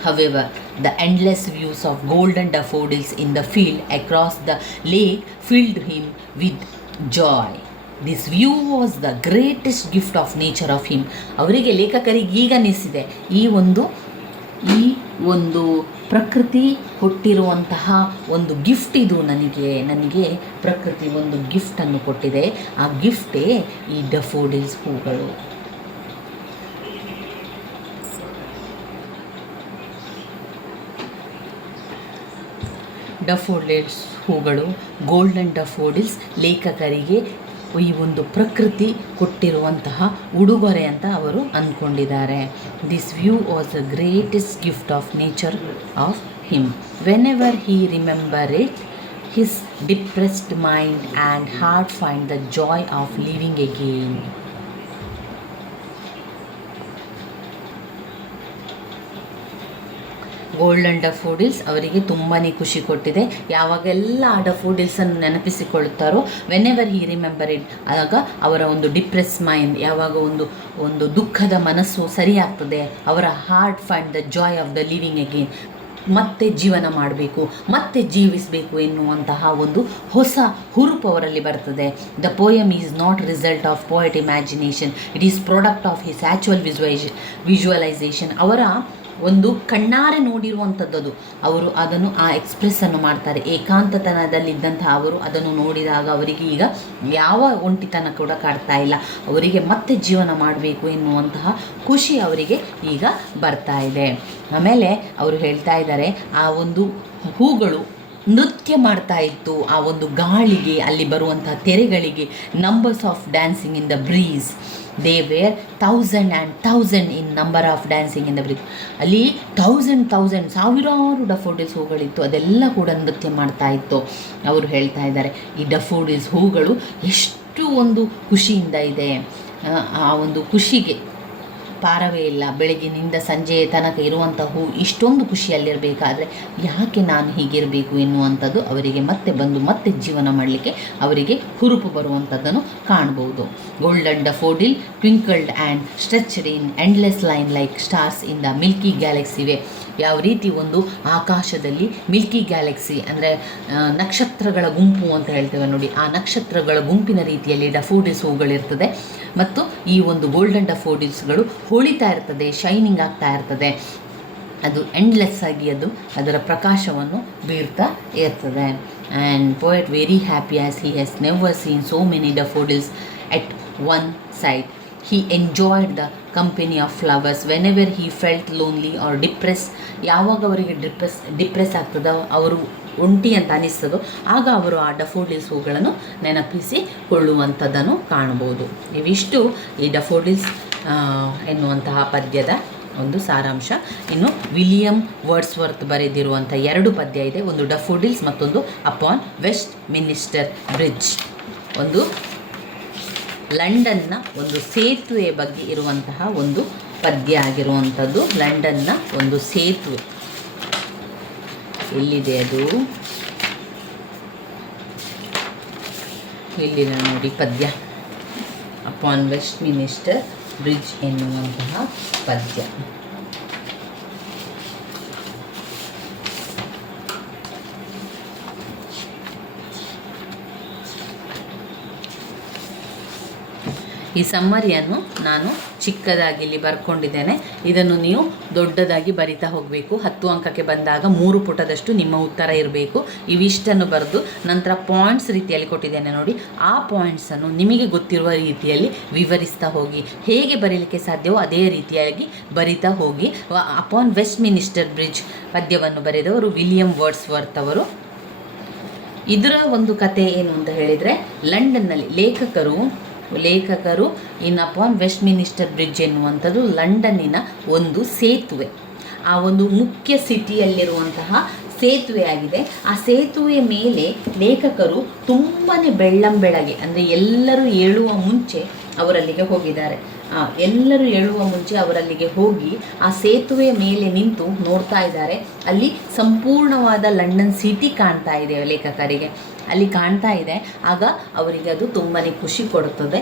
However, the endless views of golden daffodils in the field across the lake filled him with joy. This view was the greatest gift of nature of him. ಅವರಿಗೆ ಲೇಖಕರಿಗೆ ಈಗ ಅನಿಸಿದೆ, ಈ ಒಂದು ಪ್ರಕೃತಿ ಕೊಟ್ಟಿರುವಂತಹ ಒಂದು ಗಿಫ್ಟ್ ಇದು, ನನಗೆ ಪ್ರಕೃತಿ ಒಂದು ಗಿಫ್ಟನ್ನು ಕೊಟ್ಟಿದೆ. ಆ ಗಿಫ್ಟೇ ಈ ಡಫೋಡಿಲ್ಸ್ ಹೂಗಳು. ಡಫೋಡಿಲ್ಸ್ ಹೂಗಳು ಗೋಲ್ಡನ್ ಡಫೋಡಿಲ್ಸ್ ಲೇಖಕರಿಗೆ ಈ ಒಂದು ಪ್ರಕೃತಿ ಕೊಟ್ಟಿರುವಂತಹ ಉಡುಗೊರೆ ಅಂತ ಅವರು ಅಂದ್ಕೊಂಡಿದ್ದಾರೆ. This view was the greatest gift of nature of him. Whenever he remember it, his depressed mind and heart find the joy of living again. Golden daffodils ಅವರಿಗೆ ತುಂಬಾ ಖುಷಿ ಕೊಟ್ಟಿದೆ. ಯಾವಾಗೆಲ್ಲ ಆ ಡಫೋಡಿಲ್ಸನ್ನು ನೆನಪಿಸಿಕೊಳ್ಳುತ್ತಾರೋ, whenever he remember it, ಆಗ ಅವರ ಒಂದು ಡಿಪ್ರೆಸ್ ಮೈಂಡ್, ಯಾವಾಗ ಒಂದು ದುಃಖದ ಮನಸ್ಸು ಸರಿಯಾಗ್ತದೆ, ಅವರ heart find the joy of the living again, ಮತ್ತೆ ಜೀವನ ಮಾಡಬೇಕು, ಮತ್ತೆ ಜೀವಿಸಬೇಕು ಎನ್ನುವಂತಹ ಒಂದು ಹೊಸ ಹುರುಪು ಅವರಲ್ಲಿ ಬರ್ತದೆ. The poem is not result of poet imagination, it is product of his actual visualisation. ಅವರ ಒಂದು ಕಣ್ಣಾರೆ ನೋಡಿರುವಂಥದ್ದು, ಅವರು ಅದನ್ನು ಆ ಎಕ್ಸ್ಪ್ರೆಸ್ಸನ್ನು ಮಾಡ್ತಾರೆ. ಏಕಾಂತತನದಲ್ಲಿದ್ದಂಥ ಅವರು ಅದನ್ನು ನೋಡಿದಾಗ ಅವರಿಗೆ ಈಗ ಯಾವ ಒಂಟಿತನ ಕೂಡ ಕಾಡ್ತಾ ಇಲ್ಲ, ಅವರಿಗೆ ಮತ್ತೆ ಜೀವನ ಮಾಡಬೇಕು ಎನ್ನುವಂತಹ ಖುಷಿ ಅವರಿಗೆ ಈಗ ಬರ್ತಾ ಇದೆ. ಆಮೇಲೆ ಅವರು ಹೇಳ್ತಾ ಇದ್ದಾರೆ, ಆ ಒಂದು ಹೂಗಳು ನೃತ್ಯ ಮಾಡ್ತಾ ಇತ್ತು ಆ ಒಂದು ಗಾಳಿಗೆ, ಅಲ್ಲಿ ಬರುವಂತಹ ತೆರೆಗಳಿಗೆ. Numbers of dancing in the breeze, they were 1000 in number of dancing in the breeze. ಅಲ್ಲಿ 1000 ಸಾವಿರಾರು ಡಫೋಡಿಲ್ಸ್ ಹೂಗಳಿತ್ತು, ಅದೆಲ್ಲ ಕೂಡ ನೃತ್ಯ ಮಾಡ್ತಾ ಇತ್ತು. ಅವರು ಹೇಳ್ತಾ ಇದ್ದಾರೆ, ಈ ಡಫೋಡಿಲ್ಸ್ ಹೂಗಳು ಎಷ್ಟು ಒಂದು ಖುಷಿಯಿಂದ ಇದೆ, ಆ ಒಂದು ಖುಷಿಗೆ ಪಾರವೇ ಇಲ್ಲ. ಬೆಳಗಿನಿಂದ ಸಂಜೆಯ ತನಕ ಇರುವಂಥ ಹೂ ಇಷ್ಟೊಂದು ಖುಷಿಯಲ್ಲಿರಬೇಕಾದ್ರೆ ಯಾಕೆ ನಾನು ಹೀಗಿರಬೇಕು ಎನ್ನುವಂಥದ್ದು ಅವರಿಗೆ ಮತ್ತೆ ಜೀವನ ಮಾಡಲಿಕ್ಕೆ ಅವರಿಗೆ ಹುರುಪು ಬರುವಂಥದ್ದನ್ನು ಕಾಣ್ಬೋದು. Golden daffodil twinkled and stretched in endless line like stars in the milky galaxy way. ಯಾವ ರೀತಿ ಒಂದು ಆಕಾಶದಲ್ಲಿ ಮಿಲ್ಕಿ ಗ್ಯಾಲಕ್ಸಿ ಅಂದರೆ ನಕ್ಷತ್ರಗಳ ಗುಂಪು ಅಂತ ಹೇಳ್ತೇವೆ ನೋಡಿ, ಆ ನಕ್ಷತ್ರಗಳ ಗುಂಪಿನ ರೀತಿಯಲ್ಲಿ ಡಫೋಡಿಲ್ಸ್ ಹೂಗಳಿರ್ತದೆ. ಮತ್ತು ಈ ಒಂದು ಗೋಲ್ಡನ್ ಡಫೋಡಿಲ್ಸ್ಗಳು ಹೊಳಿತಾ ಇರ್ತದೆ, ಶೈನಿಂಗ್ ಆಗ್ತಾ ಇರ್ತದೆ, ಅದು ಎಂಡ್ಲೆಸ್ ಆಗಿ ಅದರ ಪ್ರಕಾಶವನ್ನು ಬೀರ್ತಾ ಇರ್ತದೆ. And poet very happy as he has never seen so many daffodils at one side. He enjoyed the company of flowers whenever he felt lonely or depressed. ಯಾವಾಗ ಅವರಿಗೆ ಡಿಪ್ರೆಸ್ ಆಗ್ತದೋ, ಅವರು ಒಂಟಿ ಅಂತ ಅನಿಸ್ತದೋ, ಆಗ ಅವರು ಆ ಡಫೋಡಿಲ್ಸ್ ಹೂಗಳನ್ನು ನೆನಪಿಸಿಕೊಳ್ಳುವಂಥದ್ದನ್ನು ಕಾಣ್ಬೋದು. ಇವಿಷ್ಟು ಈ ಡಫೋಡಿಲ್ಸ್ ಎನ್ನುವಂತಹ ಪದ್ಯದ ಒಂದು ಸಾರಾಂಶ. ಇನ್ನು ವಿಲಿಯಂ ವರ್ಡ್ಸ್ವರ್ತ್ ಬರೆದಿರುವಂಥ 2 ಪದ್ಯ ಇದೆ, ಒಂದು ಡಫೋಡಿಲ್ಸ್ ಮತ್ತೊಂದು ಅಪಾನ್ ವೆಸ್ಟ್ ಮಿನಿಸ್ಟರ್ ಬ್ರಿಡ್ಜ್. ಒಂದು ಲಂಡನ್ನ ಒಂದು ಸೇತುವೆ ಬಗ್ಗೆ ಇರುವಂತಹ ಒಂದು ಪದ್ಯ ಆಗಿರುವಂಥದ್ದು. ಲಂಡನ್ನ ಒಂದು ಸೇತುವೆ ಎಲ್ಲಿದೆ, ಅದು ಇಲ್ಲಿನ ನೋಡಿ ಪದ್ಯ, ಅಪಾನ್ ವೆಸ್ಟ್ ಮಿನಿಸ್ಟರ್ ಬ್ರಿಡ್ಜ್ ಎನ್ನುವಂತಹ ಪದ್ಯ. ಈ ಸಮ್ಮರಿಯನ್ನು ನಾನು ಚಿಕ್ಕದಾಗಿ ಇಲ್ಲಿ ಬರ್ಕೊಂಡಿದ್ದೇನೆ. ಇದನ್ನು ನೀವು ದೊಡ್ಡದಾಗಿ ಬರಿತಾ ಹೋಗಬೇಕು. 10 ಅಂಕಕ್ಕೆ ಬಂದಾಗ 3 ಪುಟದಷ್ಟು ನಿಮ್ಮ ಉತ್ತರ ಇರಬೇಕು. ಇವಿಷ್ಟನ್ನು ಬರೆದು ನಂತರ ಪಾಯಿಂಟ್ಸ್ ರೀತಿಯಲ್ಲಿ ಕೊಟ್ಟಿದ್ದೇನೆ ನೋಡಿ, ಆ ಪಾಯಿಂಟ್ಸನ್ನು ನಿಮಗೆ ಗೊತ್ತಿರುವ ರೀತಿಯಲ್ಲಿ ವಿವರಿಸ್ತಾ ಹೋಗಿ. ಹೇಗೆ ಬರೀಲಿಕ್ಕೆ ಸಾಧ್ಯವೋ ಅದೇ ರೀತಿಯಾಗಿ ಬರಿತಾ ಹೋಗಿ. ಅಪಾನ್ ವೆಸ್ಟ್ ಮಿನಿಸ್ಟರ್ ಬ್ರಿಡ್ಜ್ ಪದ್ಯವನ್ನು ಬರೆದವರು ವಿಲಿಯಂ ವರ್ಡ್ಸ್ವರ್ತ್ ಅವರು. ಇದರ ಒಂದು ಕತೆ ಏನು ಅಂತ ಹೇಳಿದರೆ, ಲಂಡನ್ನಲ್ಲಿ ಲೇಖಕರು ಇನ್ ಅಪಾನ್ ವೆಸ್ಟ್ ಮಿನಿಸ್ಟರ್ ಬ್ರಿಡ್ಜ್ ಎನ್ನುವಂಥದ್ದು ಲಂಡನ್ನಿನ ಒಂದು ಸೇತುವೆ, ಆ ಒಂದು ಮುಖ್ಯ ಸಿಟಿಯಲ್ಲಿರುವಂತಹ ಸೇತುವೆಯಾಗಿದೆ. ಆ ಸೇತುವೆಯ ಮೇಲೆ ಲೇಖಕರು ತುಂಬಾ ಬೆಳ್ಳಂಬೆಳಗ್ಗೆ, ಅಂದರೆ ಎಲ್ಲರೂ ಏಳುವ ಮುಂಚೆ ಅವರಲ್ಲಿಗೆ ಹೋಗಿದ್ದಾರೆ. ಎಲ್ಲರೂ ಏಳುವ ಮುಂಚೆ ಅವರಲ್ಲಿಗೆ ಹೋಗಿ ಆ ಸೇತುವೆಯ ಮೇಲೆ ನಿಂತು ನೋಡ್ತಾ ಇದ್ದಾರೆ. ಅಲ್ಲಿ ಸಂಪೂರ್ಣವಾದ ಲಂಡನ್ ಸಿಟಿ ಕಾಣ್ತಾ ಇದೆ ಲೇಖಕರಿಗೆ, ಅಲ್ಲಿ ಕಾಣ್ತಾ ಇದೆ. ಆಗ ಅವರಿಗೆ ಅದು ತುಂಬಾ ಖುಷಿ ಕೊಡುತ್ತದೆ.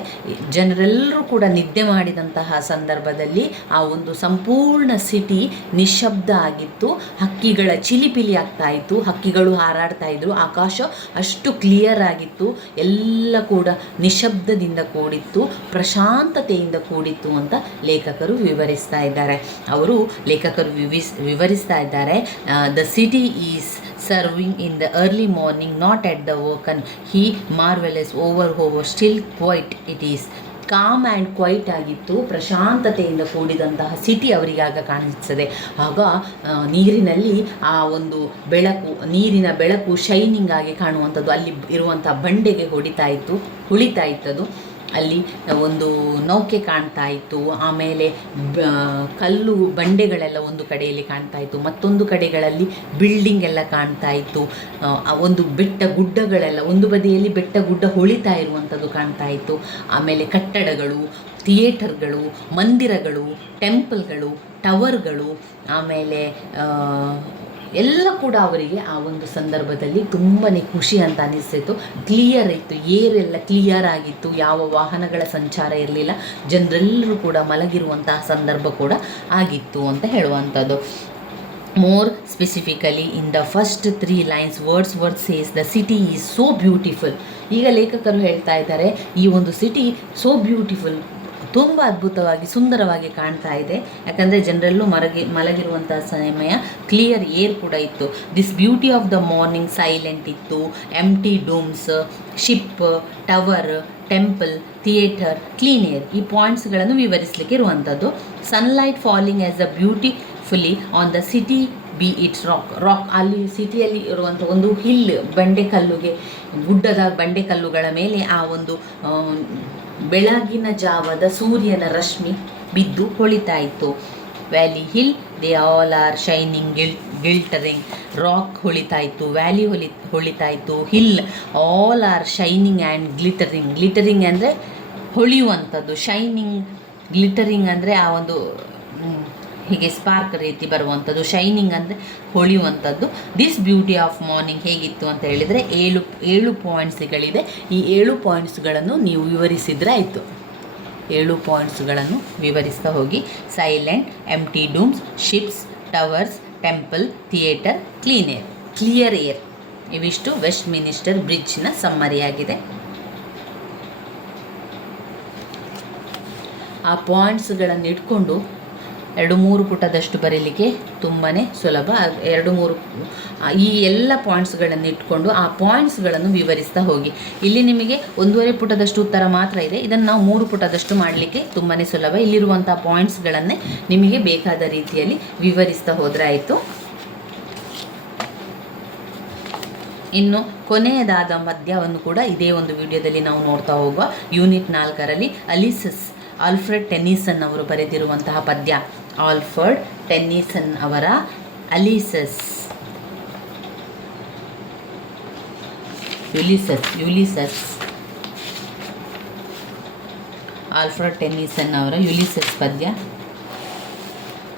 ಜನರೆಲ್ಲರೂ ಕೂಡ ನಿದ್ದೆ ಮಾಡಿದಂತಹ ಸಂದರ್ಭದಲ್ಲಿ ಆ ಒಂದು ಸಂಪೂರ್ಣ ಸಿಟಿ ನಿಶಬ್ದ ಆಗಿತ್ತು. ಹಕ್ಕಿಗಳ ಚಿಲಿಪಿಲಿ ಆಗ್ತಾ ಇತ್ತು, ಹಕ್ಕಿಗಳು ಹಾರಾಡ್ತಾ ಇದ್ರು, ಆಕಾಶ ಅಷ್ಟು ಕ್ಲಿಯರ್ ಆಗಿತ್ತು, ಎಲ್ಲ ಕೂಡ ನಿಶಬ್ದದಿಂದ ಕೂಡಿತ್ತು, ಪ್ರಶಾಂತತೆಯಿಂದ ಕೂಡಿತ್ತು ಅಂತ ಲೇಖಕರು ವಿವರಿಸ್ತಾ ಇದ್ದಾರೆ. ಲೇಖಕರು ವಿವರಿಸ್ತಾ ಇದ್ದಾರೆ, the city is serving in the early morning, not at the woken. He marvelous over still quiet it is. Calm and quiet ಆಗಿತ್ತು, ಪ್ರಶಾಂತತೆಯಿಂದ ಕೂಡಿದಂತಹ ಸಿಟಿ ಅವರಿಗೆ ಆಗ ಕಾಣಿಸ್ತದೆ. ಆಗ ನೀರಿನಲ್ಲಿ ಆ ಒಂದು ಬೆಳಕು, ನೀರಿನ ಬೆಳಕು ಶೈನಿಂಗ್ ಆಗಿ ಕಾಣುವಂಥದ್ದು, ಅಲ್ಲಿ ಇರುವಂಥ ಬಂಡೆಗೆ ಹೊಳಿತಾ ಇತ್ತದು. ಅಲ್ಲಿ ಒಂದು ನೌಕೆ ಕಾಣ್ತಾ ಇತ್ತು, ಆಮೇಲೆ ಕಲ್ಲು ಬಂಡೆಗಳೆಲ್ಲ ಒಂದು ಕಡೆಯಲ್ಲಿ ಕಾಣ್ತಾ ಇತ್ತು, ಮತ್ತೊಂದು ಕಡೆಗಳಲ್ಲಿ ಬಿಲ್ಡಿಂಗ್ ಎಲ್ಲ ಕಾಣ್ತಾ ಇತ್ತು. ಒಂದು ಬೆಟ್ಟ ಗುಡ್ಡಗಳೆಲ್ಲ, ಒಂದು ಬದಿಯಲ್ಲಿ ಬೆಟ್ಟ ಗುಡ್ಡ ಹೊಳಿತಾ ಇರುವಂಥದ್ದು ಕಾಣ್ತಾ ಇತ್ತು. ಆಮೇಲೆ ಕಟ್ಟಡಗಳು, ಥಿಯೇಟರ್ಗಳು, ಮಂದಿರಗಳು, ಟೆಂಪಲ್ಗಳು, ಟವರ್ಗಳು, ಆಮೇಲೆ ಎಲ್ಲ ಕೂಡ ಅವರಿಗೆ ಆ ಒಂದು ಸಂದರ್ಭದಲ್ಲಿ ತುಂಬಾ ಖುಷಿ ಅಂತ ಅನಿಸ್ತಿತ್ತು. ಕ್ಲಿಯರ್ ಇತ್ತು, ಏರೆಲ್ಲ ಕ್ಲಿಯರ್ ಆಗಿತ್ತು, ಯಾವ ವಾಹನಗಳ ಸಂಚಾರ ಇರಲಿಲ್ಲ, ಜನರೆಲ್ಲರೂ ಕೂಡ ಮಲಗಿರುವಂತಹ ಸಂದರ್ಭ ಕೂಡ ಆಗಿತ್ತು ಅಂತ ಹೇಳುವಂಥದ್ದು. More specifically in the first 3 lines Wordsworth says the city is so beautiful. ಈಗ ಲೇಖಕರು ಹೇಳ್ತಾ ಇದ್ದಾರೆ, ಈ ಒಂದು ಸಿಟಿ ಸೋ ಬ್ಯೂಟಿಫುಲ್, ತುಂಬ ಅದ್ಭುತವಾಗಿ ಸುಂದರವಾಗಿ ಕಾಣ್ತಾ ಇದೆ. ಯಾಕಂದರೆ ಜನರೆಲ್ಲೂ ಮಲಗಿರುವಂಥ ಸಮಯ, ಕ್ಲಿಯರ್ ಏರ್ ಕೂಡ ಇತ್ತು. This beauty of the morning silent ಇತ್ತು. Empty domes, ship, tower, temple, theatre, clean air, ಈ ಪಾಯಿಂಟ್ಸ್ಗಳನ್ನು ವಿವರಿಸಲಿಕ್ಕೆ ಇರುವಂಥದ್ದು. Sunlight falling as a beautifully on the city be its rock, ಅಲ್ಲಿ ಸಿಟಿಯಲ್ಲಿ ಇರುವಂಥ ಒಂದು ಹಿಲ್, ಬಂಡೆಕಲ್ಲುಗೆ, ಗುಡ್ಡದ ಬಂಡೆಕಲ್ಲುಗಳ ಮೇಲೆ ಆ ಒಂದು ಬೆಳಗಿನ ಜಾವದ ಸೂರ್ಯನ ರಶ್ಮಿ ಬಿದ್ದು ಹೊಳಿತಾ ಇತ್ತು. Valley hill they all are shining glittering, rock ಹೊಳಿತಾ ಇತ್ತು, ವ್ಯಾಲಿ ಹೊಳಿತಾ ಇತ್ತು, hill all are shining and glittering ಅಂದರೆ ಹೊಳೆಯುವಂಥದ್ದು, ಶೈನಿಂಗ್, ಗ್ಲಿಟರಿಂಗ್ ಅಂದರೆ ಆ ಒಂದು ಹೀಗೆ ಸ್ಪಾರ್ಕ್ ರೀತಿ ಬರುವಂಥದ್ದು, ಶೈನಿಂಗ್ ಅಂದರೆ ಹೊಳೆಯುವಂಥದ್ದು. ದಿಸ್ ಬ್ಯೂಟಿ ಆಫ್ ಮಾರ್ನಿಂಗ್ ಹೇಗಿತ್ತು ಅಂತ ಹೇಳಿದರೆ 7 ಪಾಯಿಂಟ್ಸ್ಗಳಿದೆ. ಈ 7 ಪಾಯಿಂಟ್ಸ್ಗಳನ್ನು ನೀವು ವಿವರಿಸಿದರೆ ಆಯಿತು. 7 ಪಾಯಿಂಟ್ಸ್ಗಳನ್ನು ವಿವರಿಸ್ತಾ ಹೋಗಿ. Silent, empty domes, ships, towers, temple, theatre, clear air, ಇವಿಷ್ಟು ವೆಸ್ಟ್ ಮಿನಿಸ್ಟರ್ ಬ್ರಿಡ್ಜ್ನ ಸಮ್ಮರಿಯಾಗಿದೆ. ಆ ಪಾಯಿಂಟ್ಸ್ಗಳನ್ನು ಇಟ್ಕೊಂಡು 2-3 ಪುಟದಷ್ಟು ಬರೀಲಿಕ್ಕೆ ತುಂಬಾ ಸುಲಭ. 2-3 ಈ ಎಲ್ಲ ಪಾಯಿಂಟ್ಸ್ಗಳನ್ನು ಇಟ್ಕೊಂಡು ಆ ಪಾಯಿಂಟ್ಸ್ಗಳನ್ನು ವಿವರಿಸ್ತಾ ಹೋಗಿ. ಇಲ್ಲಿ ನಿಮಗೆ 1.5 ಪುಟದಷ್ಟು ಉತ್ತರ ಮಾತ್ರ ಇದೆ. ಇದನ್ನು ನಾವು 3 ಪುಟದಷ್ಟು ಮಾಡಲಿಕ್ಕೆ ತುಂಬಾ ಸುಲಭ. ಇಲ್ಲಿರುವಂಥ ಪಾಯಿಂಟ್ಸ್ಗಳನ್ನೇ ನಿಮಗೆ ಬೇಕಾದ ರೀತಿಯಲ್ಲಿ ವಿವರಿಸ್ತಾ ಹೋದರೆ ಆಯಿತು. ಇನ್ನು ಕೊನೆಯದಾದ ಪದ್ಯವನ್ನು ಕೂಡ ಇದೇ ಒಂದು ವಿಡಿಯೋದಲ್ಲಿ ನಾವು ನೋಡ್ತಾ ಹೋಗುವ. ಯೂನಿಟ್ 4ರಲ್ಲಿ ಆಲ್ಫ್ರೆಡ್ ಟೆನ್ನಿಸನ್ ಅವರು ಬರೆದಿರುವಂತಹ ಪದ್ಯ. ಆಲ್ಫ್ರೆಡ್ ಟೆನ್ನಿಸನ್ ಅವರ ಯುಲಿಸಸ್. ಆಲ್ಫ್ರೆಡ್ ಟೆನ್ನಿಸನ್ ಅವರ ಯುಲಿಸಸ್ ಪದ್ಯ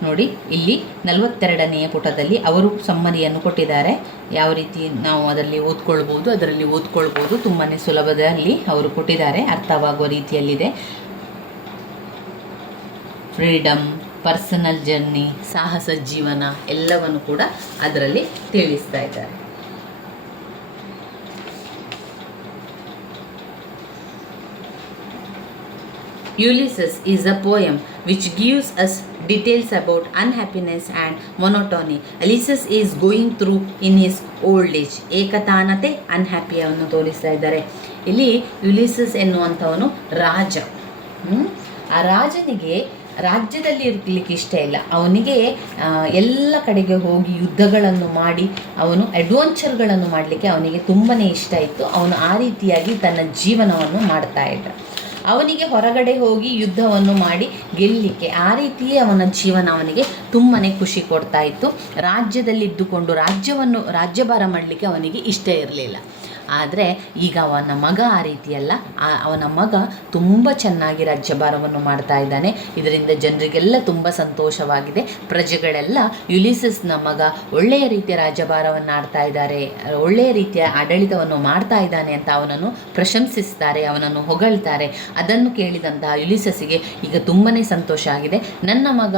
ನೋಡಿ. ಇಲ್ಲಿ 42ನೇ ಪುಟದಲ್ಲಿ ಅವರು ಸಮ್ಮರಿಯನ್ನು ಕೊಟ್ಟಿದ್ದಾರೆ. ಯಾವ ರೀತಿ ನಾವು ಅದರಲ್ಲಿ ಓದ್ಕೊಳ್ಬೋದು. ತುಂಬಾ ಸುಲಭದಲ್ಲಿ ಅವರು ಕೊಟ್ಟಿದ್ದಾರೆ, ಅರ್ಥವಾಗುವ ರೀತಿಯಲ್ಲಿದೆ. ಫ್ರೀಡಮ್, ಪರ್ಸನಲ್ ಜರ್ನಿ, ಸಾಹಸ ಜೀವನ ಎಲ್ಲವನ್ನು ಕೂಡ ಅದರಲ್ಲಿ ತಿಳಿಸ್ತಾ ಇದ್ದಾರೆ. Ulysses is a poem which gives us details about unhappiness and monotony. Ulysses is going through in his old age. ಏಕತಾನತೆ, ಅನ್ಹ್ಯಾಪಿಯನ್ನು ತೋರಿಸ್ತಾ ಇದ್ದಾರೆ. ಇಲ್ಲಿ ಯುಲಿಸಸ್ ಎನ್ನುವಂಥವನು ರಾಜ. ಆ ರಾಜನಿಗೆ ರಾಜ್ಯದಲ್ಲಿ ಇರಲಿಕ್ಕೆ ಇಷ್ಟ ಇಲ್ಲ. ಅವನಿಗೆ ಎಲ್ಲ ಕಡೆಗೆ ಹೋಗಿ ಯುದ್ಧಗಳನ್ನು ಮಾಡಿ ಅವನು ಅಡ್ವೆಂಚರ್ಗಳನ್ನು ಮಾಡಲಿಕ್ಕೆ ಅವನಿಗೆ ತುಂಬಾ ಇಷ್ಟ ಇತ್ತು. ಅವನು ಆ ರೀತಿಯಾಗಿ ತನ್ನ ಜೀವನವನ್ನು ಮಾಡ್ತಾ ಇದ್ದ. ಅವನಿಗೆ ಹೊರಗಡೆ ಹೋಗಿ ಯುದ್ಧವನ್ನು ಮಾಡಿ ಗೆಲ್ಲಲಿಕ್ಕೆ, ಆ ರೀತಿಯೇ ಅವನ ಜೀವನ ಅವನಿಗೆ ತುಂಬಾ ಖುಷಿ ಕೊಡ್ತಾ ಇತ್ತು. ರಾಜ್ಯದಲ್ಲಿ ಇದ್ದುಕೊಂಡು ರಾಜ್ಯಭಾರ ಮಾಡಲಿಕ್ಕೆ ಅವನಿಗೆ ಇಷ್ಟ ಇರಲಿಲ್ಲ. ಆದರೆ ಈಗ ಅವನ ಮಗ ಆ ರೀತಿಯಲ್ಲ. ಅವನ ಮಗ ತುಂಬ ಚೆನ್ನಾಗಿ ರಾಜ್ಯಭಾರವನ್ನು ಮಾಡ್ತಾ ಇದ್ದಾನೆ. ಇದರಿಂದ ಜನರಿಗೆಲ್ಲ ತುಂಬ ಸಂತೋಷವಾಗಿದೆ. ಪ್ರಜೆಗಳೆಲ್ಲ ಯುಲಿಸಸ್ನ ಮಗ ಒಳ್ಳೆಯ ರೀತಿಯ ರಾಜ್ಯಭಾರವನ್ನು ಆಡ್ತಾ ಇದ್ದಾರೆ, ಒಳ್ಳೆಯ ರೀತಿಯ ಆಡಳಿತವನ್ನು ಮಾಡ್ತಾ ಇದ್ದಾನೆ ಅಂತ ಅವನನ್ನು ಪ್ರಶಂಸಿಸ್ತಾರೆ, ಅವನನ್ನು ಹೊಗಳ್ತಾರೆ. ಅದನ್ನು ಕೇಳಿದಂತಹ ಯುಲಿಸಸ್ಸಿಗೆ ಈಗ ತುಂಬಾ ಸಂತೋಷ ಆಗಿದೆ. ನನ್ನ ಮಗ